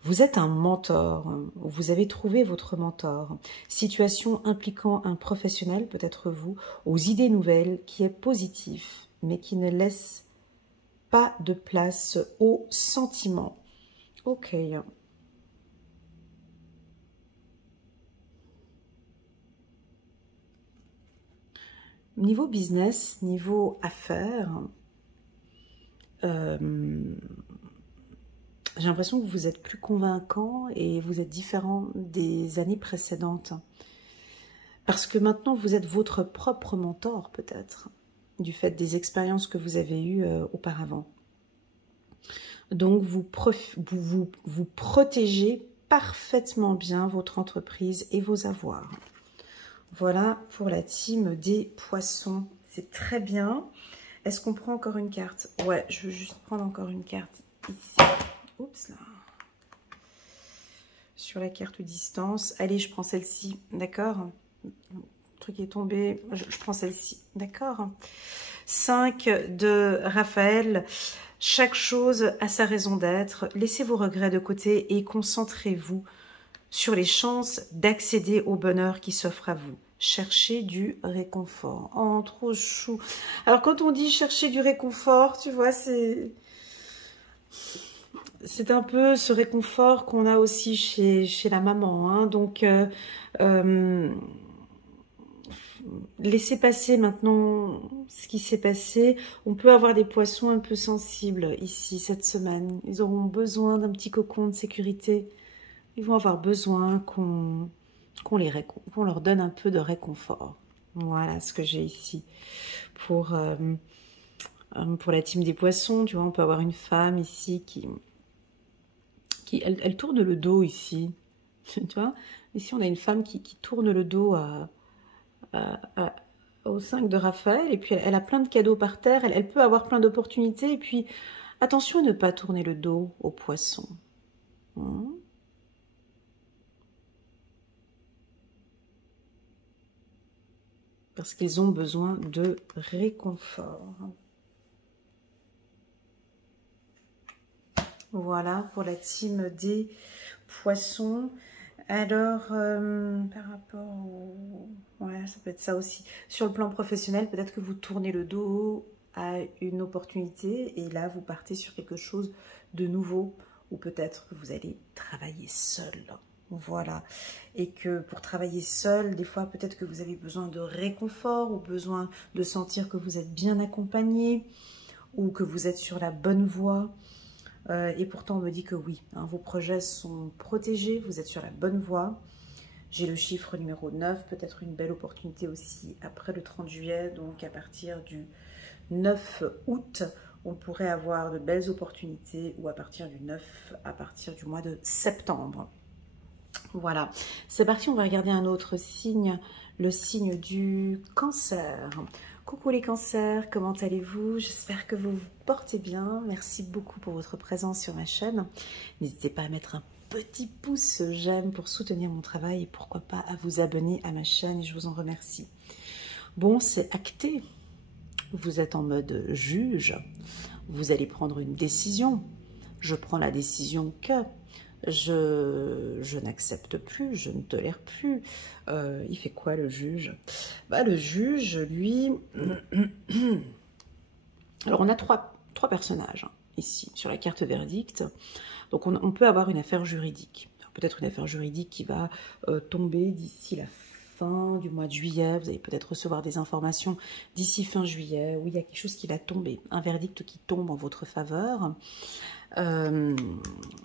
Vous êtes un mentor, vous avez trouvé votre mentor. Situation impliquant un professionnel, peut-être vous, aux idées nouvelles, qui est positif, mais qui ne laisse pas de place aux sentiments. Ok. Niveau business, niveau affaires, j'ai l'impression que vous êtes plus convaincant et vous êtes différent des années précédentes. Parce que maintenant, vous êtes votre propre mentor, peut-être, du fait des expériences que vous avez eues auparavant. Donc, vous protégez parfaitement bien votre entreprise et vos avoirs. Voilà pour la team des poissons. C'est très bien. Est-ce qu'on prend encore une carte? Ouais, je veux juste prendre encore une carte ici. Oups là. Sur la carte distance. Allez, je prends celle-ci, d'accord? truc qui est tombé. Je prends celle-ci, d'accord. 5 de Raphaël. Chaque chose a sa raison d'être. Laissez vos regrets de côté et concentrez-vous sur les chances d'accéder au bonheur qui s'offre à vous. Cherchez du réconfort. Oh, trop chou. Alors, quand on dit chercher du réconfort, tu vois, c'est un peu ce réconfort qu'on a aussi chez la maman. Hein. Donc, laissez passer maintenant ce qui s'est passé. On peut avoir des poissons un peu sensibles ici, cette semaine. Ils auront besoin d'un petit cocon de sécurité. Ils vont avoir besoin qu'on leur donne un peu de réconfort. Voilà ce que j'ai ici. Pour la team des poissons, tu vois, on peut avoir une femme ici qui elle tourne le dos ici. Tu vois, ici on a une femme qui tourne le dos au 5 de Raphaël, et puis elle a plein de cadeaux par terre, elle peut avoir plein d'opportunités, et puis attention à ne pas tourner le dos aux poissons. Hein? Parce qu'ils ont besoin de réconfort. Voilà pour la team des poissons. Alors, par rapport au... Ouais, ça peut être ça aussi. Sur le plan professionnel, peut-être que vous tournez le dos à une opportunité et là, vous partez sur quelque chose de nouveau, ou peut-être que vous allez travailler seul. Voilà. Et que pour travailler seul, des fois, peut-être que vous avez besoin de réconfort ou besoin de sentir que vous êtes bien accompagné ou que vous êtes sur la bonne voie. Et pourtant, on me dit que oui, hein, vos projets sont protégés, vous êtes sur la bonne voie. J'ai le chiffre numéro 9, peut-être une belle opportunité aussi après le 30 juillet. Donc, à partir du 9 août, on pourrait avoir de belles opportunités, ou à partir du 9, à partir du mois de septembre. Voilà, c'est parti, on va regarder un autre signe, le signe du Cancer. Coucou les cancers, comment allez-vous? J'espère que vous vous portez bien. Merci beaucoup pour votre présence sur ma chaîne. N'hésitez pas à mettre un petit pouce j'aime pour soutenir mon travail et pourquoi pas à vous abonner à ma chaîne, et je vous en remercie. Bon, c'est acté. Vous êtes en mode juge. Vous allez prendre une décision. Je prends la décision que... Je n'accepte plus, je ne tolère plus. Il fait quoi le juge? Bah, le juge, lui... Alors, on a trois personnages hein, ici, sur la carte verdict. Donc, on peut avoir une affaire juridique. Peut-être une affaire juridique qui va tomber d'ici la fin du mois de juillet. Vous allez peut-être recevoir des informations d'ici fin juillet, où il y a quelque chose qui va tomber, un verdict qui tombe en votre faveur.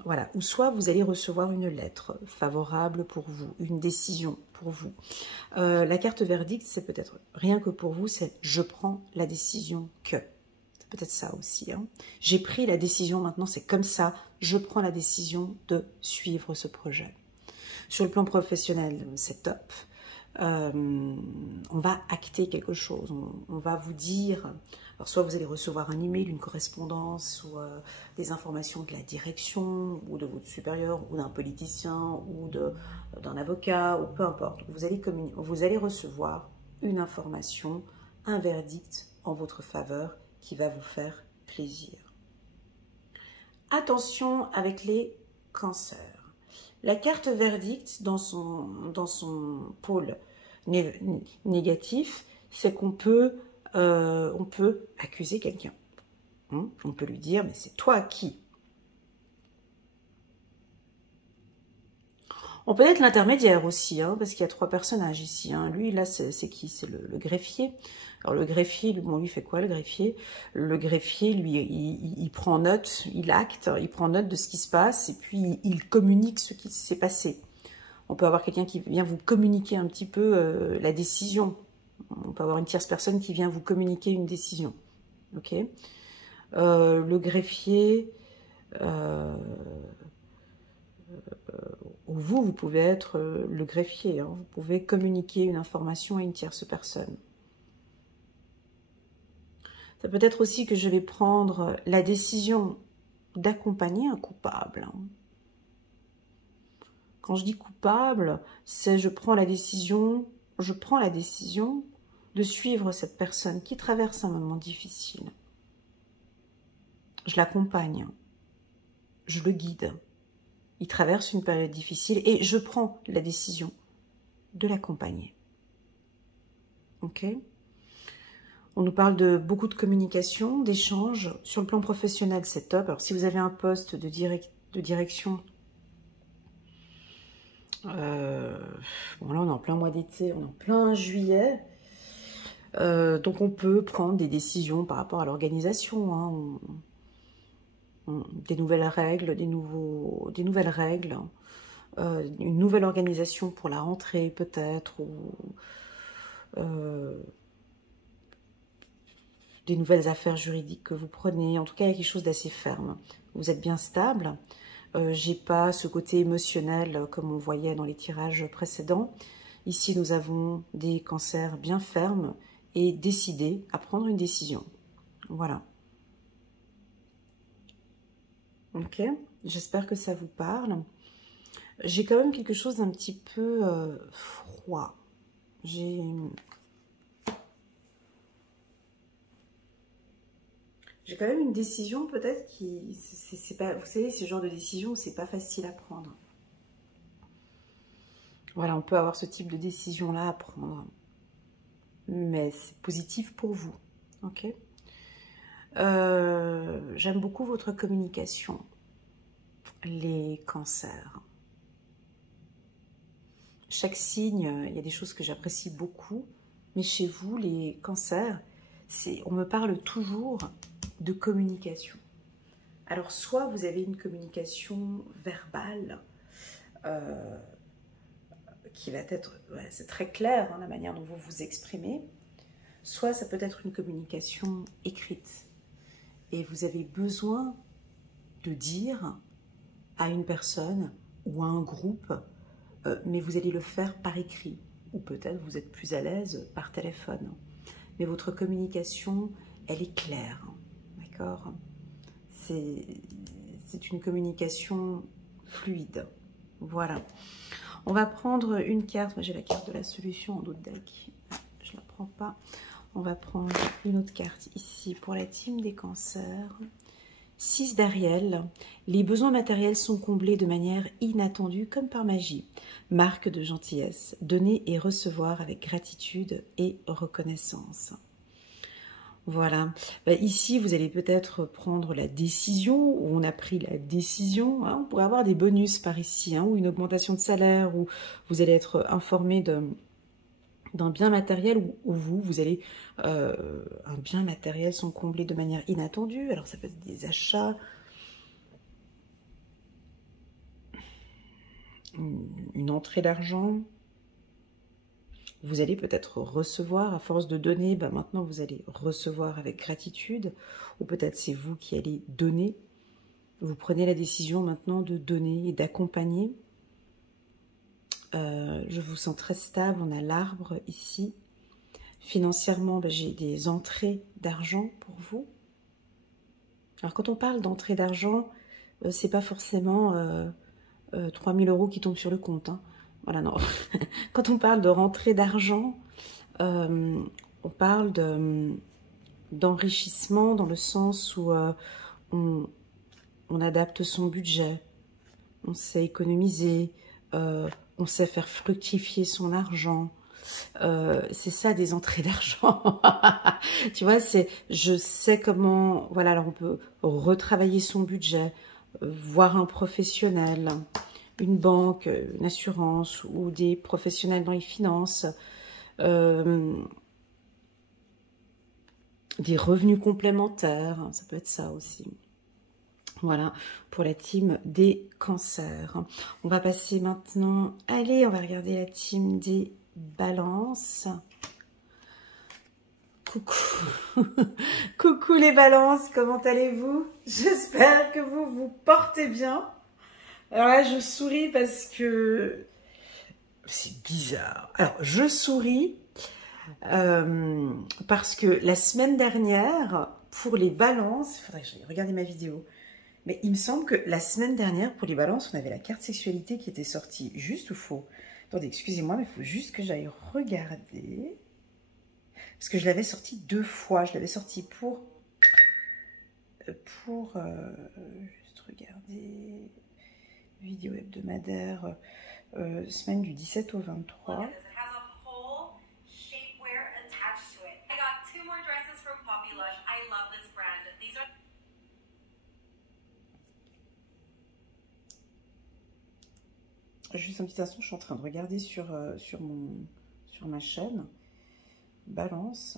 Voilà, ou soit vous allez recevoir une lettre favorable pour vous, une décision pour vous. La carte verdict, c'est peut-être rien que pour vous, c'est je prends la décision que. C'est peut-être ça aussi. Hein. J'ai pris la décision, maintenant c'est comme ça, je prends la décision de suivre ce projet. Sur le plan professionnel, c'est top. On va acter quelque chose, on va vous dire, alors soit vous allez recevoir un email, une correspondance ou des informations de la direction ou de votre supérieur ou d'un politicien ou d'un avocat ou peu importe, vous allez recevoir une information, un verdict en votre faveur qui va vous faire plaisir. Attention avec les cancers. La carte verdict dans son pôle négatif, c'est qu'on peut accuser quelqu'un. Hein? On peut lui dire, mais c'est toi qui? On peut être l'intermédiaire aussi, hein, parce qu'il y a trois personnages ici. Hein. Lui, là, c'est qui? C'est le greffier. Alors, le greffier, bon, lui, fait quoi, le greffier? Le greffier, lui, il prend note, il acte, il prend note de ce qui se passe, et puis il communique ce qui s'est passé. On peut avoir quelqu'un qui vient vous communiquer un petit peu la décision. On peut avoir une tierce personne qui vient vous communiquer une décision. Ok. Le greffier... vous pouvez être le greffier. Hein. Vous pouvez communiquer une information à une tierce personne. Ça peut être aussi que je vais prendre la décision d'accompagner un coupable. Hein. Quand je dis coupable, c'est je prends la décision je prends la décision de suivre cette personne qui traverse un moment difficile. Je l'accompagne, je le guide. Il traverse une période difficile et je prends la décision de l'accompagner. Ok ? On nous parle de beaucoup de communication, d'échanges. Sur le plan professionnel, c'est top. Alors, si vous avez un poste de direction, bon là, on est en plein mois d'été, on est en plein juillet. Donc, on peut prendre des décisions par rapport à l'organisation. Hein. Des nouvelles règles, des nouvelles règles. Une nouvelle organisation pour la rentrée, peut-être. Ou... des nouvelles affaires juridiques que vous prenez. En tout cas, il y a quelque chose d'assez ferme. Vous êtes bien stable. J'ai pas ce côté émotionnel comme on voyait dans les tirages précédents. Ici, nous avons des cancers bien fermes et décidés à prendre une décision. Voilà. Ok, j'espère que ça vous parle. J'ai quand même quelque chose d'un petit peu froid. J'ai quand même une décision peut-être qui... c'est pas, vous savez, ce genre de décision, c'est pas facile à prendre. Voilà, on peut avoir ce type de décision-là à prendre. Mais c'est positif pour vous. Ok. J'aime beaucoup votre communication. Les cancers. Chaque signe, il y a des choses que j'apprécie beaucoup. Mais chez vous, les cancers, on me parle toujours de communication. Alors, soit vous avez une communication verbale qui va être, ouais, c'est très clair hein, la manière dont vous vous exprimez, soit ça peut être une communication écrite. Et vous avez besoin de dire à une personne ou à un groupe, mais vous allez le faire par écrit. Ou peut-être vous êtes plus à l'aise par téléphone. Mais votre communication, elle est claire. D'accord ? C'est une communication fluide. Voilà. On va prendre une carte. Moi, j'ai la carte de la solution en d'autres decks. Je ne la prends pas. On va prendre une autre carte ici pour la team des cancers. 6 d'Ariel. Les besoins matériels sont comblés de manière inattendue comme par magie. Marque de gentillesse. Donner et recevoir avec gratitude et reconnaissance. Voilà. Ici, vous allez peut-être prendre la décision, ou on a pris la décision. Hein, on pourrait avoir des bonus par ici, hein, ou une augmentation de salaire, ou vous allez être informé d'un bien matériel, ou vous allez... un bien matériel sont comblés de manière inattendue. Alors, ça peut être des achats, une entrée d'argent. Vous allez peut-être recevoir, à force de donner, maintenant vous allez recevoir avec gratitude, ou peut-être c'est vous qui allez donner. Vous prenez la décision maintenant de donner et d'accompagner. Je vous sens très stable, on a l'arbre ici. Financièrement, j'ai des entrées d'argent pour vous. Alors quand on parle d'entrée d'argent, c'est pas forcément 3000 € qui tombent sur le compte, hein. Voilà, non. Quand on parle de rentrée d'argent, on parle d'enrichissement dans le sens où on adapte son budget, on sait économiser, on sait faire fructifier son argent. C'est ça des entrées d'argent. Tu vois, je sais comment... Voilà, alors on peut retravailler son budget, voir un professionnel, une banque, une assurance ou des professionnels dans les finances, des revenus complémentaires, ça peut être ça aussi. Voilà, pour la team des cancers. On va passer maintenant, allez, on va regarder la team des balances. Coucou, coucou les balances, comment allez-vous? J'espère que vous vous portez bien. Alors là, je souris parce que c'est bizarre. Alors, je souris parce que la semaine dernière, pour les balances, il faudrait que j'aille regarder ma vidéo, mais il me semble que la semaine dernière, pour les balances, on avait la carte sexualité qui était sortie, juste ou faux? Attendez, excusez-moi, mais il faut juste que j'aille regarder. Parce que je l'avais sorti 2 fois. Je l'avais sorti pour juste regarder, vidéo hebdomadaire, semaine du 17 au 23. Juste un petit instant, je suis en train de regarder sur ma chaîne. Balance.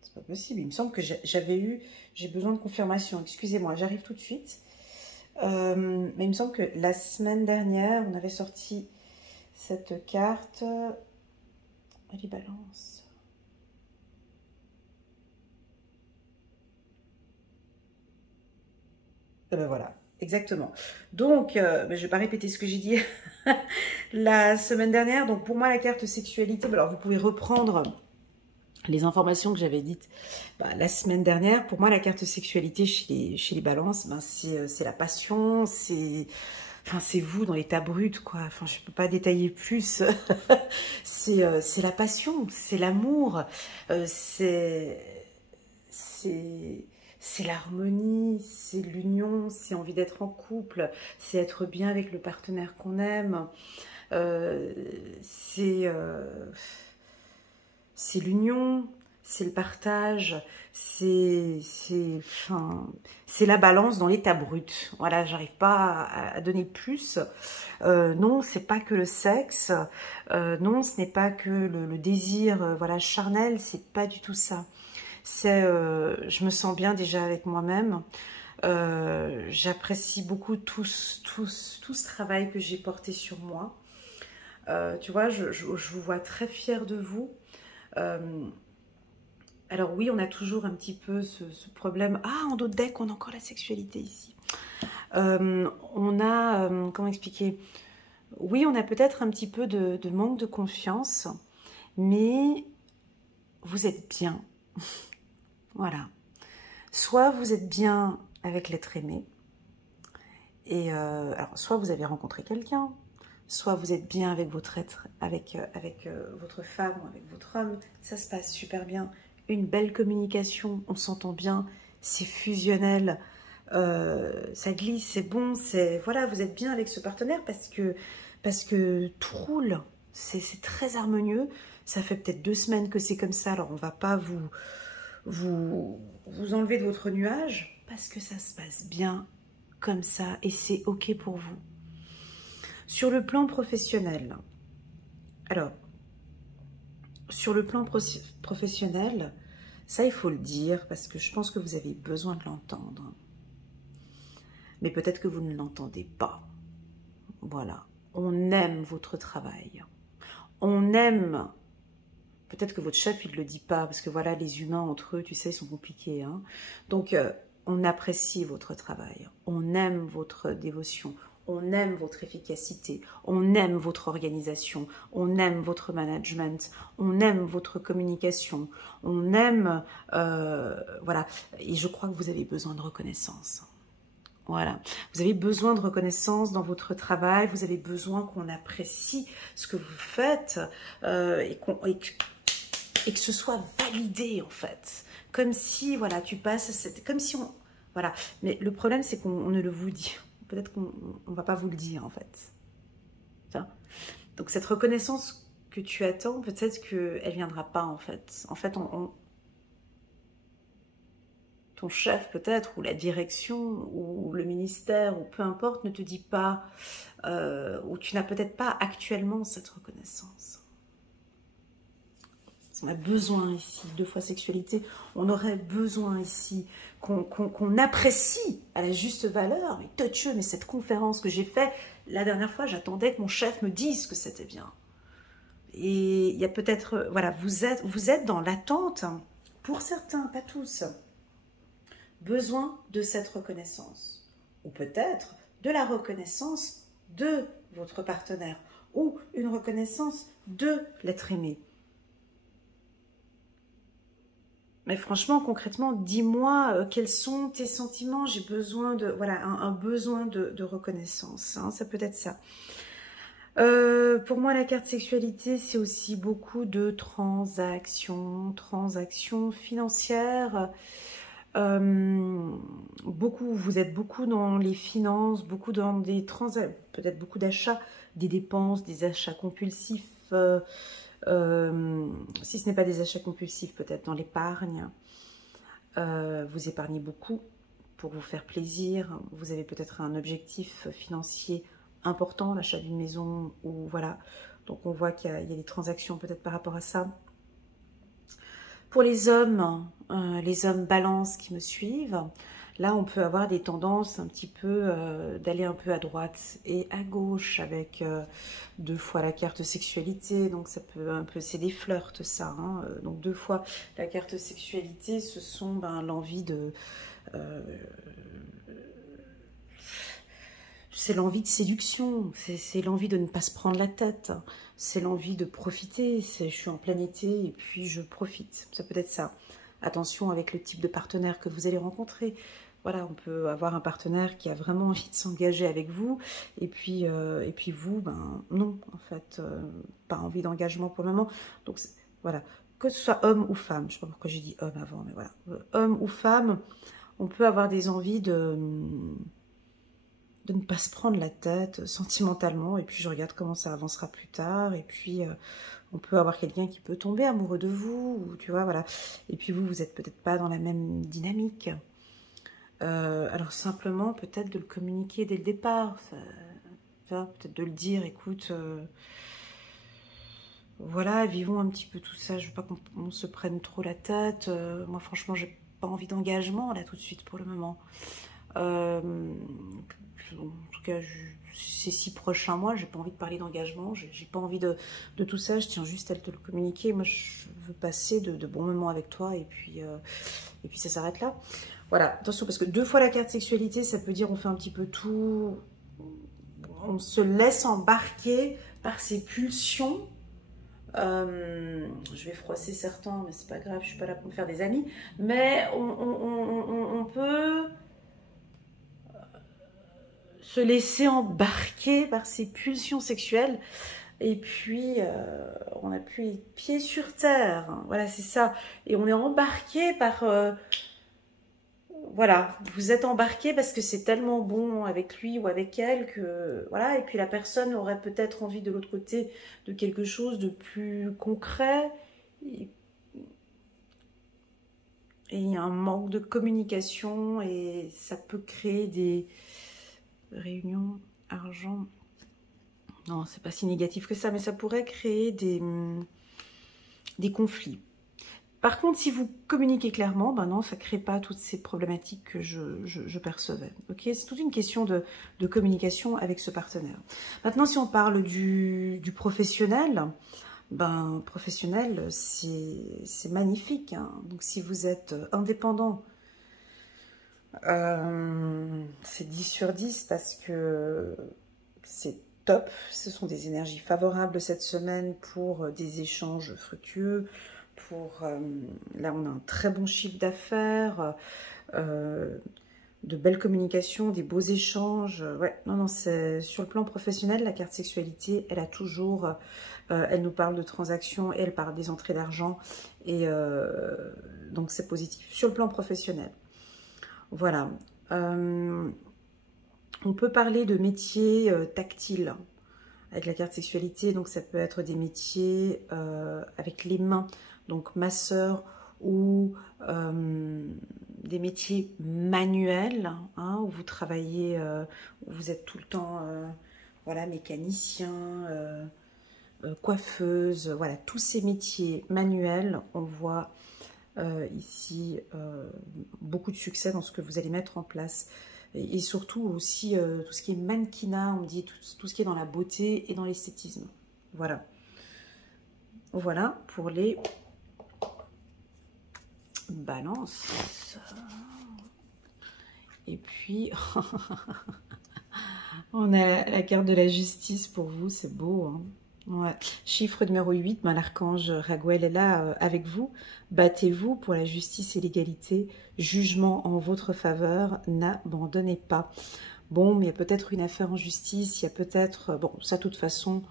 C'est pas possible. Il me semble que j'ai besoin de confirmation. Excusez-moi, j'arrive tout de suite. Mais il me semble que la semaine dernière, on avait sorti cette carte. Allez, balance. Et ben voilà. Exactement. Donc, je ne vais pas répéter ce que j'ai dit la semaine dernière. Donc, pour moi, la carte sexualité, alors vous pouvez reprendre les informations que j'avais dites la semaine dernière. Pour moi, la carte sexualité chez les balances, c'est la passion, c'est vous dans l'état brut, quoi. Enfin, je ne peux pas détailler plus. c'est la passion, c'est l'amour, c'est l'harmonie, c'est l'union, c'est envie d'être en couple, c'est être bien avec le partenaire qu'on aime, c'est l'union, c'est le partage, c'est la balance dans l'état brut. Voilà, j'arrive pas à donner plus. Non, c'est pas que le sexe. Non, ce n'est pas que le désir, voilà, charnel. C'est pas du tout ça. C'est, je me sens bien déjà avec moi-même. J'apprécie beaucoup tout ce travail que j'ai porté sur moi. Tu vois, je vous vois très fière de vous. Alors oui, on a toujours un petit peu ce problème. Ah, en dos de deck, on a encore la sexualité ici. On a, comment expliquer? Oui, on a peut-être un petit peu de manque de confiance, mais vous êtes bien. Voilà. Soit vous êtes bien avec l'être aimé, et alors soit vous avez rencontré quelqu'un, soit vous êtes bien avec votre être, avec votre femme ou avec votre homme, ça se passe super bien. Une belle communication, on s'entend bien, c'est fusionnel, ça glisse, c'est bon, voilà, vous êtes bien avec ce partenaire parce que tout roule, c'est très harmonieux. Ça fait peut-être 2 semaines que c'est comme ça, alors on va pas vous enlever de votre nuage parce que ça se passe bien comme ça et c'est ok pour vous. Sur le plan professionnel, alors, sur le plan professionnel, ça il faut le dire parce que je pense que vous avez besoin de l'entendre. Mais peut-être que vous ne l'entendez pas. Voilà, on aime votre travail. On aime, peut-être que votre chef il ne le dit pas parce que voilà, les humains entre eux, tu sais, ils sont compliqués. Hein. Donc, on apprécie votre travail. On aime votre dévotion. On aime votre efficacité, on aime votre organisation, on aime votre management, on aime votre communication, on aime, voilà, et je crois que vous avez besoin de reconnaissance. Voilà, vous avez besoin de reconnaissance dans votre travail, vous avez besoin qu'on apprécie ce que vous faites et que ce soit validé en fait, comme si, voilà, tu passes, comme si on, voilà, mais le problème c'est qu'on ne le vous dit. Peut-être qu'on ne va pas vous le dire, en fait. Donc, cette reconnaissance que tu attends, peut-être qu'elle ne viendra pas, en fait. En fait, ton chef, peut-être, ou la direction, ou le ministère, ou peu importe, ne te dit pas, ou tu n'as peut-être pas actuellement cette reconnaissance. On a besoin ici, 2 fois sexualité, on aurait besoin ici qu'on apprécie à la juste valeur. Mais toucheux, mais cette conférence que j'ai faite, la dernière fois, j'attendais que mon chef me dise que c'était bien. Et il y a peut-être, voilà, vous êtes dans l'attente, pour certains, pas tous, besoin de cette reconnaissance. Ou peut-être de la reconnaissance de votre partenaire, ou une reconnaissance de l'être aimé. Mais franchement, concrètement, dis-moi quels sont tes sentiments. J'ai besoin de, voilà, un besoin de reconnaissance. Hein, ça peut être ça. Pour moi, la carte sexualité, c'est aussi beaucoup de transactions financières. Vous êtes beaucoup dans les finances, beaucoup dans des transactions, peut-être beaucoup d'achats, des dépenses, des achats compulsifs. Si ce n'est pas des achats compulsifs, peut-être dans l'épargne. Vous épargnez beaucoup pour vous faire plaisir. Vous avez peut-être un objectif financier important, l'achat d'une maison, ou voilà. Donc on voit qu'il y a des transactions peut-être par rapport à ça. Pour les hommes balance qui me suivent, là on peut avoir des tendances un petit peu d'aller un peu à droite et à gauche avec 2 fois la carte sexualité, donc ça peut un peu, c'est des flirts ça, hein. Donc 2 fois la carte sexualité, ce sont l'envie de... c'est l'envie de séduction, c'est l'envie de ne pas se prendre la tête, c'est l'envie de profiter, je suis en plein été et puis je profite, ça peut être ça. Attention avec le type de partenaire que vous allez rencontrer. Voilà, on peut avoir un partenaire qui a vraiment envie de s'engager avec vous et puis vous, non, en fait, pas envie d'engagement pour le moment. Donc voilà, que ce soit homme ou femme, je ne sais pas pourquoi j'ai dit homme avant, mais voilà, homme ou femme, on peut avoir des envies de ne pas se prendre la tête sentimentalement, et puis je regarde comment ça avancera plus tard, et puis on peut avoir quelqu'un qui peut tomber amoureux de vous, ou, tu vois, voilà, et puis vous n'êtes peut-être pas dans la même dynamique, alors simplement peut-être de le communiquer dès le départ, peut-être de le dire, écoute, voilà, vivons un petit peu tout ça, je veux pas qu'on se prenne trop la tête, moi franchement j'ai pas envie d'engagement là tout de suite pour le moment, en tout cas, ces 6 prochains mois, j'ai pas envie de parler d'engagement, j'ai pas envie de tout ça, je tiens juste à te le communiquer. Moi, je veux passer de bons moments avec toi et puis ça s'arrête là. Voilà, attention, parce que 2 fois la carte sexualité, ça peut dire on fait un petit peu tout, on se laisse embarquer par ses pulsions. Je vais froisser certains, mais c'est pas grave, je suis pas là pour me faire des amis. Mais on peut se laisser embarquer par ses pulsions sexuelles et puis on n'a plus les pieds sur terre, hein. Voilà, c'est ça, et on est embarqué par voilà, vous êtes embarqué parce que c'est tellement bon avec lui ou avec elle que voilà, et puis la personne aurait peut-être envie de l'autre côté de quelque chose de plus concret, et il y a un manque de communication et ça peut créer des réunions, argent. Non, c'est pas si négatif que ça, mais ça pourrait créer des conflits. Par contre, si vous communiquez clairement, non, ça ne crée pas toutes ces problématiques que je percevais. Okay, c'est toute une question de communication avec ce partenaire. Maintenant, si on parle du professionnel, professionnel, c'est magnifique, hein. Donc, si vous êtes indépendant, c'est 10 sur 10 parce que c'est top. Ce sont des énergies favorables cette semaine pour des échanges fructueux. Là, on a un très bon chiffre d'affaires, de belles communications, des beaux échanges. Ouais, non, c'est sur le plan professionnel, la carte sexualité, elle a toujours, elle nous parle de transactions et elle parle des entrées d'argent. Et donc, c'est positif sur le plan professionnel. Voilà. On peut parler de métiers tactiles avec la carte sexualité. Donc, ça peut être des métiers avec les mains. Donc, masseur ou des métiers manuels, hein, où vous travaillez, où vous êtes tout le temps voilà, mécanicien, coiffeuse. Voilà, tous ces métiers manuels, on voit ici beaucoup de succès dans ce que vous allez mettre en place, et surtout aussi tout ce qui est mannequinat, on dit tout ce qui est dans la beauté et dans l'esthétisme. Voilà, voilà pour les balances. Et puis on a la carte de la justice pour vous, c'est beau, hein. Ouais. Chiffre numéro 8, l'archange Raguel est là avec vous. Battez-vous pour la justice et l'égalité. Jugement en votre faveur, n'abandonnez pas. bon, mais il y a peut-être une affaire en justice, il y a peut-être... Bon, ça, de toute façon,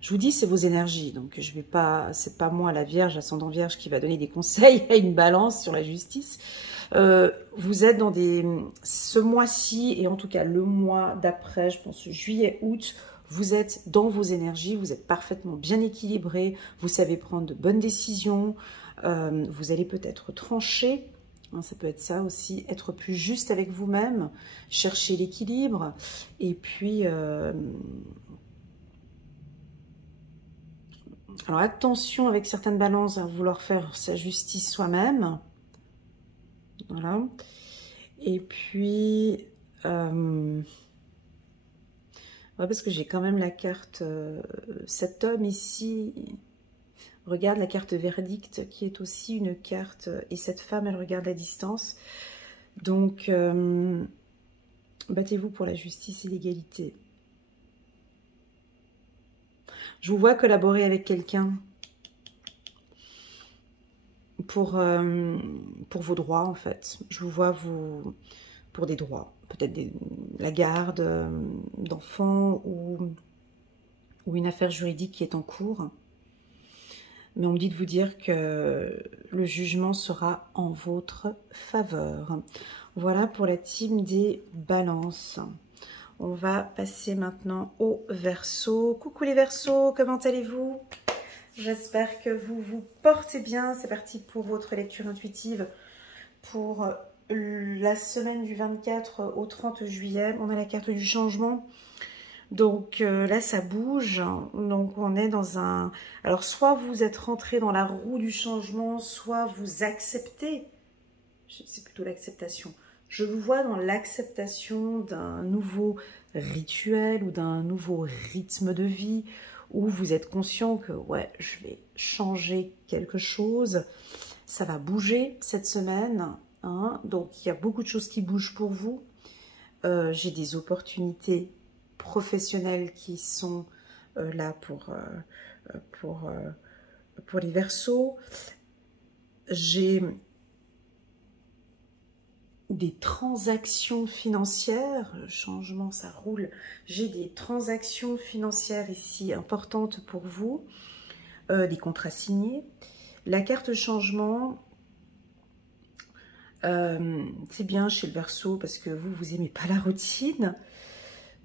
je vous dis, c'est vos énergies. Donc, je vais pas... C'est pas moi, la Vierge, ascendant Vierge, qui va donner des conseils à une balance sur la justice. Vous êtes dans des... Ce mois-ci, et en tout cas le mois d'après, je pense juillet, août, vous êtes dans vos énergies, vous êtes parfaitement bien équilibré, vous savez prendre de bonnes décisions, vous allez peut-être trancher, hein, ça peut être ça aussi, être plus juste avec vous-même, chercher l'équilibre, et puis... alors attention avec certaines balances à vouloir faire sa justice soi-même, voilà. Et puis, ouais, parce que j'ai quand même la carte, cet homme ici, regarde la carte verdict, qui est aussi une carte, et cette femme, elle regarde la distance. Donc, battez-vous pour la justice et l'égalité. Je vous vois collaborer avec quelqu'un pour vos droits, en fait. Je vous vois vous pour des droits, peut-être la garde d'enfants ou une affaire juridique qui est en cours. Mais on me dit de vous dire que le jugement sera en votre faveur. Voilà pour la team des balances. On va passer maintenant au Verseau. Coucou les Verseaux, comment allez-vous? J'espère que vous vous portez bien. C'est parti pour votre lecture intuitive pour la semaine du 24 au 30 juillet. On a la carte du changement. Donc là, ça bouge. Donc on est dans un... Alors, soit vous êtes rentré dans la roue du changement, soit vous acceptez. C'est plutôt l'acceptation. Je vous vois dans l'acceptation d'un nouveau rituel ou d'un nouveau rythme de vie où vous êtes conscient que, ouais, je vais changer quelque chose. Ça va bouger cette semaine, hein. Donc, il y a beaucoup de choses qui bougent pour vous. J'ai des opportunités professionnels qui sont là pour les Verseaux. J'ai des transactions financières, le changement ça roule, j'ai des transactions financières ici importantes pour vous, des contrats signés. La carte changement, c'est bien chez le Verseau parce que vous aimez pas la routine.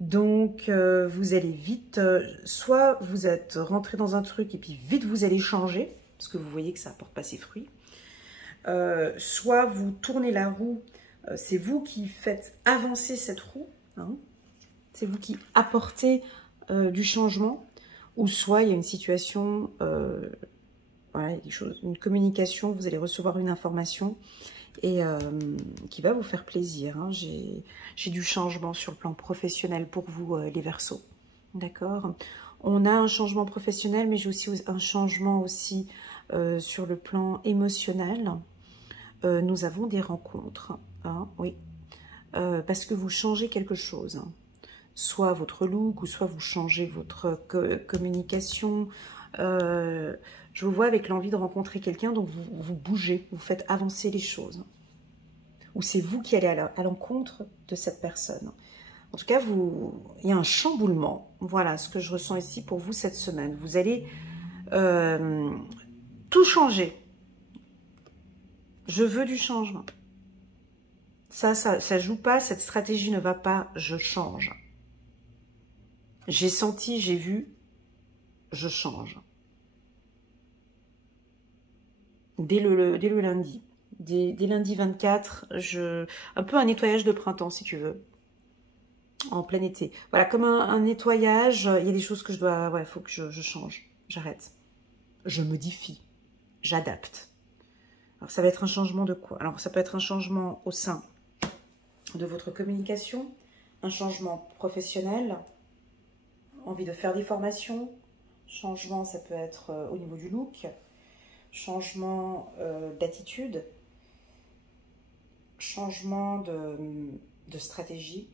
Donc, vous allez vite, soit vous êtes rentré dans un truc et puis vite vous allez changer, parce que vous voyez que ça ne porte pas ses fruits. Soit vous tournez la roue, c'est vous qui faites avancer cette roue, hein, c'est vous qui apportez du changement, ou soit il y a une situation, voilà, il y a des choses, une communication, vous allez recevoir une information, et qui va vous faire plaisir. Hein. J'ai du changement sur le plan professionnel pour vous, les Verseaux. D'accord? On a un changement professionnel, mais j'ai aussi un changement aussi sur le plan émotionnel. Nous avons des rencontres, hein, oui, parce que vous changez quelque chose. Hein. Soit votre look, ou soit vous changez votre communication. Je vous vois avec l'envie de rencontrer quelqu'un, donc vous bougez, vous faites avancer les choses. Ou c'est vous qui allez à l'encontre de cette personne. En tout cas, il y a un chamboulement. Voilà ce que je ressens ici pour vous cette semaine. Vous allez tout changer. Je veux du changement. Ça joue pas, cette stratégie ne va pas, je change. J'ai senti, j'ai vu, je change. Dès le lundi. Dès lundi 24, un peu un nettoyage de printemps, si tu veux. En plein été. Voilà, comme un nettoyage, il y a des choses que je dois... Ouais, il faut que je change. J'arrête. Je modifie. J'adapte. Alors, ça va être un changement de quoi? Alors, ça peut être un changement au sein de votre communication, un changement professionnel, envie de faire des formations. Changement, ça peut être au niveau du look. Changement d'attitude. Changement de stratégie.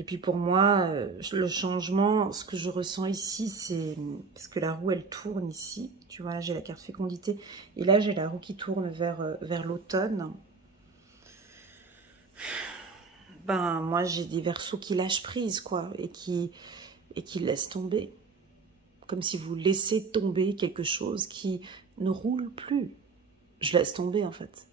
Et puis pour moi, le changement, ce que je ressens ici, c'est parce que la roue, elle tourne ici. Tu vois, là, j'ai la carte fécondité. Et là, j'ai la roue qui tourne vers l'automne. Ben, moi, j'ai des Verseaux qui lâchent prise, quoi, et qui laissent tomber. Comme si vous laissez tomber quelque chose qui ne roule plus. Je laisse tomber, en fait.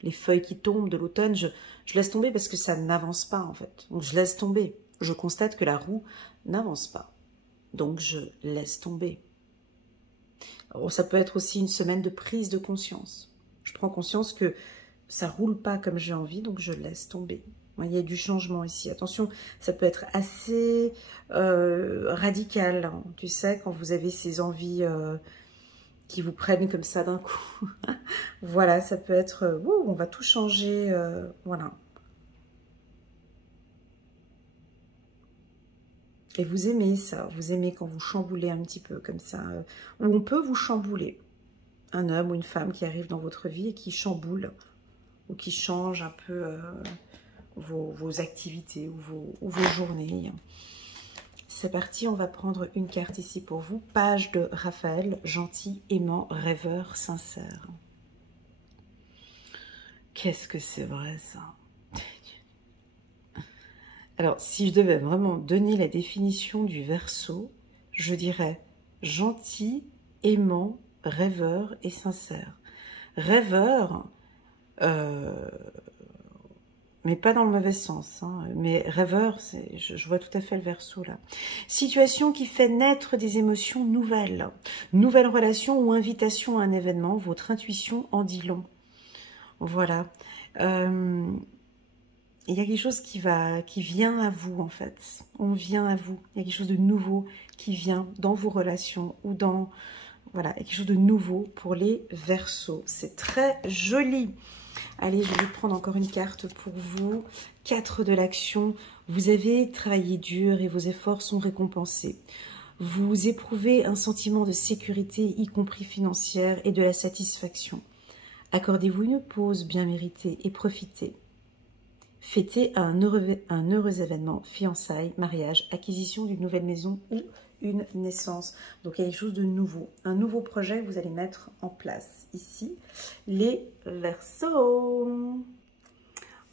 Les feuilles qui tombent de l'automne, je laisse tomber parce que ça n'avance pas, en fait. Donc, je laisse tomber. Je constate que la roue n'avance pas. Donc, je laisse tomber. Alors, ça peut être aussi une semaine de prise de conscience. Je prends conscience que ça roule pas comme j'ai envie, donc je laisse tomber. Il y a du changement ici. Attention, ça peut être assez radical. Hein. Tu sais, quand vous avez ces envies qui vous prennent comme ça d'un coup. Voilà, ça peut être... on va tout changer. Voilà. Et vous aimez ça. Vous aimez quand vous chamboulez un petit peu comme ça. Ou on peut vous chambouler. Un homme ou une femme qui arrive dans votre vie et qui chamboule. Ou qui change un peu... vos activités ou vos journées. C'est parti, on va prendre une carte ici pour vous. Page de Raphaël, gentil, aimant, rêveur, sincère. Qu'est-ce que c'est vrai ça? Alors, si je devais vraiment donner la définition du Verseau, je dirais gentil, aimant, rêveur et sincère. Rêveur... mais pas dans le mauvais sens, hein. Mais rêveur, je vois tout à fait le Verseau là. Situation qui fait naître des émotions nouvelles. Nouvelle relation ou invitation à un événement, votre intuition en dit long. Voilà. Il y a quelque chose qui vient à vous en fait. On vient à vous. Il y a quelque chose de nouveau qui vient dans vos relations ou dans... Voilà, quelque chose de nouveau pour les Verseaux. C'est très joli. Allez, je vais prendre encore une carte pour vous. 4 de l'action. Vous avez travaillé dur et vos efforts sont récompensés. Vous éprouvez un sentiment de sécurité, y compris financière, et de la satisfaction. Accordez-vous une pause bien méritée et profitez. Fêtez un heureux événement, fiançailles, mariage, acquisition d'une nouvelle maison ou une naissance. Donc, il y a quelque chose de nouveau. Un nouveau projet que vous allez mettre en place ici. Les Verseaux.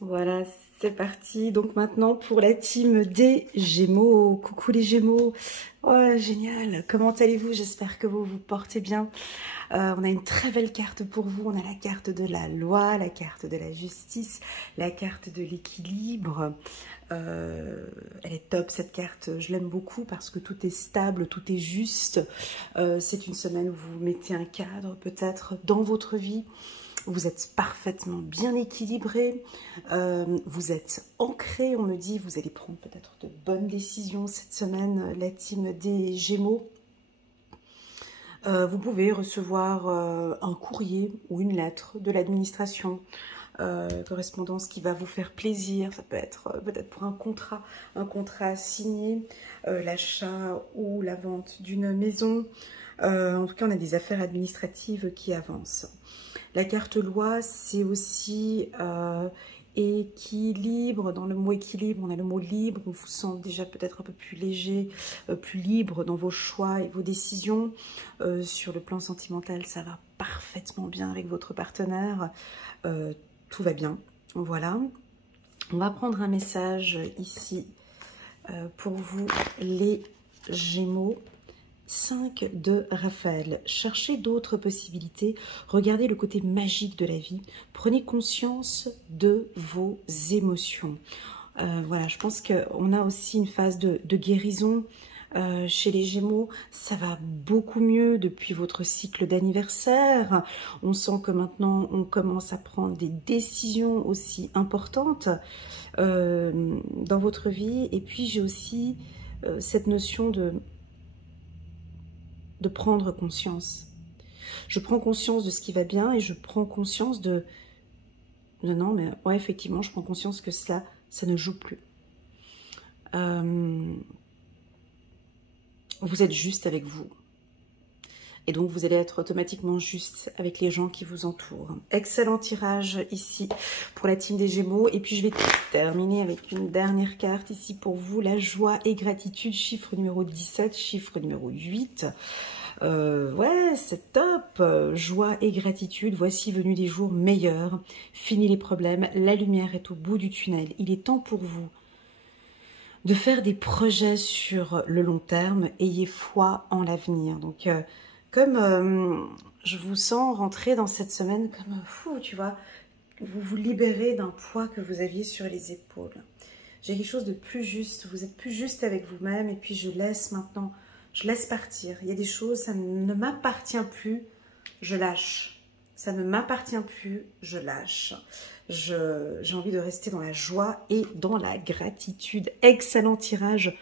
Voilà, c'est parti. Donc, maintenant, pour la team des Gémeaux. Coucou les Gémeaux. Oh, génial. Comment allez-vous? J'espère que vous vous portez bien. On a une très belle carte pour vous. On a la carte de la loi, la carte de la justice, la carte de l'équilibre. Elle est top cette carte, je l'aime beaucoup parce que tout est stable, tout est juste. C'est une semaine où vous mettez un cadre peut-être dans votre vie. Vous êtes parfaitement bien équilibré, vous êtes ancré, on me dit, vous allez prendre peut-être de bonnes décisions cette semaine, la team des Gémeaux. Vous pouvez recevoir un courrier ou une lettre de l'administration, correspondance qui va vous faire plaisir. Ça peut être peut-être pour un contrat signé, l'achat ou la vente d'une maison. En tout cas, on a des affaires administratives qui avancent. La carte loi, c'est aussi équilibre. Dans le mot équilibre, on a le mot libre. On vous sent déjà peut-être un peu plus léger, plus libre dans vos choix et vos décisions. Sur le plan sentimental, ça va parfaitement bien avec votre partenaire. Tout va bien. Voilà. On va prendre un message ici pour vous, les Gémeaux. 5 de Raphaël. Cherchez d'autres possibilités. Regardez le côté magique de la vie. Prenez conscience de vos émotions. Voilà, je pense qu'on a aussi une phase de guérison chez les Gémeaux. Ça va beaucoup mieux depuis votre cycle d'anniversaire. On sent que maintenant, on commence à prendre des décisions aussi importantes dans votre vie. Et puis, j'ai aussi cette notion de prendre conscience. Je prends conscience de ce qui va bien et je prends conscience de... Non, mais ouais, effectivement, je prends conscience que ça ne joue plus. Vous êtes juste avec vous. Et donc, vous allez être automatiquement juste avec les gens qui vous entourent. Excellent tirage ici pour la team des Gémeaux. Et puis, je vais terminer avec une dernière carte ici pour vous. La joie et gratitude, chiffre numéro 17, chiffre numéro 8. Ouais, c'est top. Joie et gratitude, voici venu des jours meilleurs. Fini les problèmes, la lumière est au bout du tunnel. Il est temps pour vous de faire des projets sur le long terme. Ayez foi en l'avenir. Donc, comme je vous sens rentrer dans cette semaine comme fou, tu vois, vous vous libérez d'un poids que vous aviez sur les épaules. J'ai quelque chose de plus juste, vous êtes plus juste avec vous-même et puis je laisse maintenant, je laisse partir. Il y a des choses, ça ne m'appartient plus, je lâche. Ça ne m'appartient plus, je lâche. J'ai envie de rester dans la joie et dans la gratitude. Excellent tirage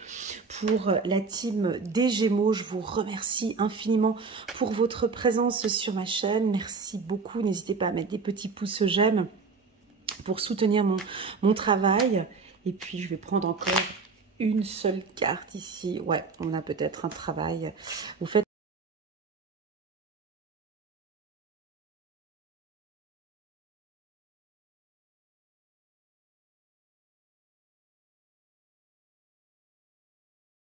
pour la team des Gémeaux. Je vous remercie infiniment pour votre présence sur ma chaîne. Merci beaucoup. N'hésitez pas à mettre des petits pouces j'aime pour soutenir mon travail. Et puis, je vais prendre encore une seule carte ici. Ouais, on a peut-être un travail. Vous faites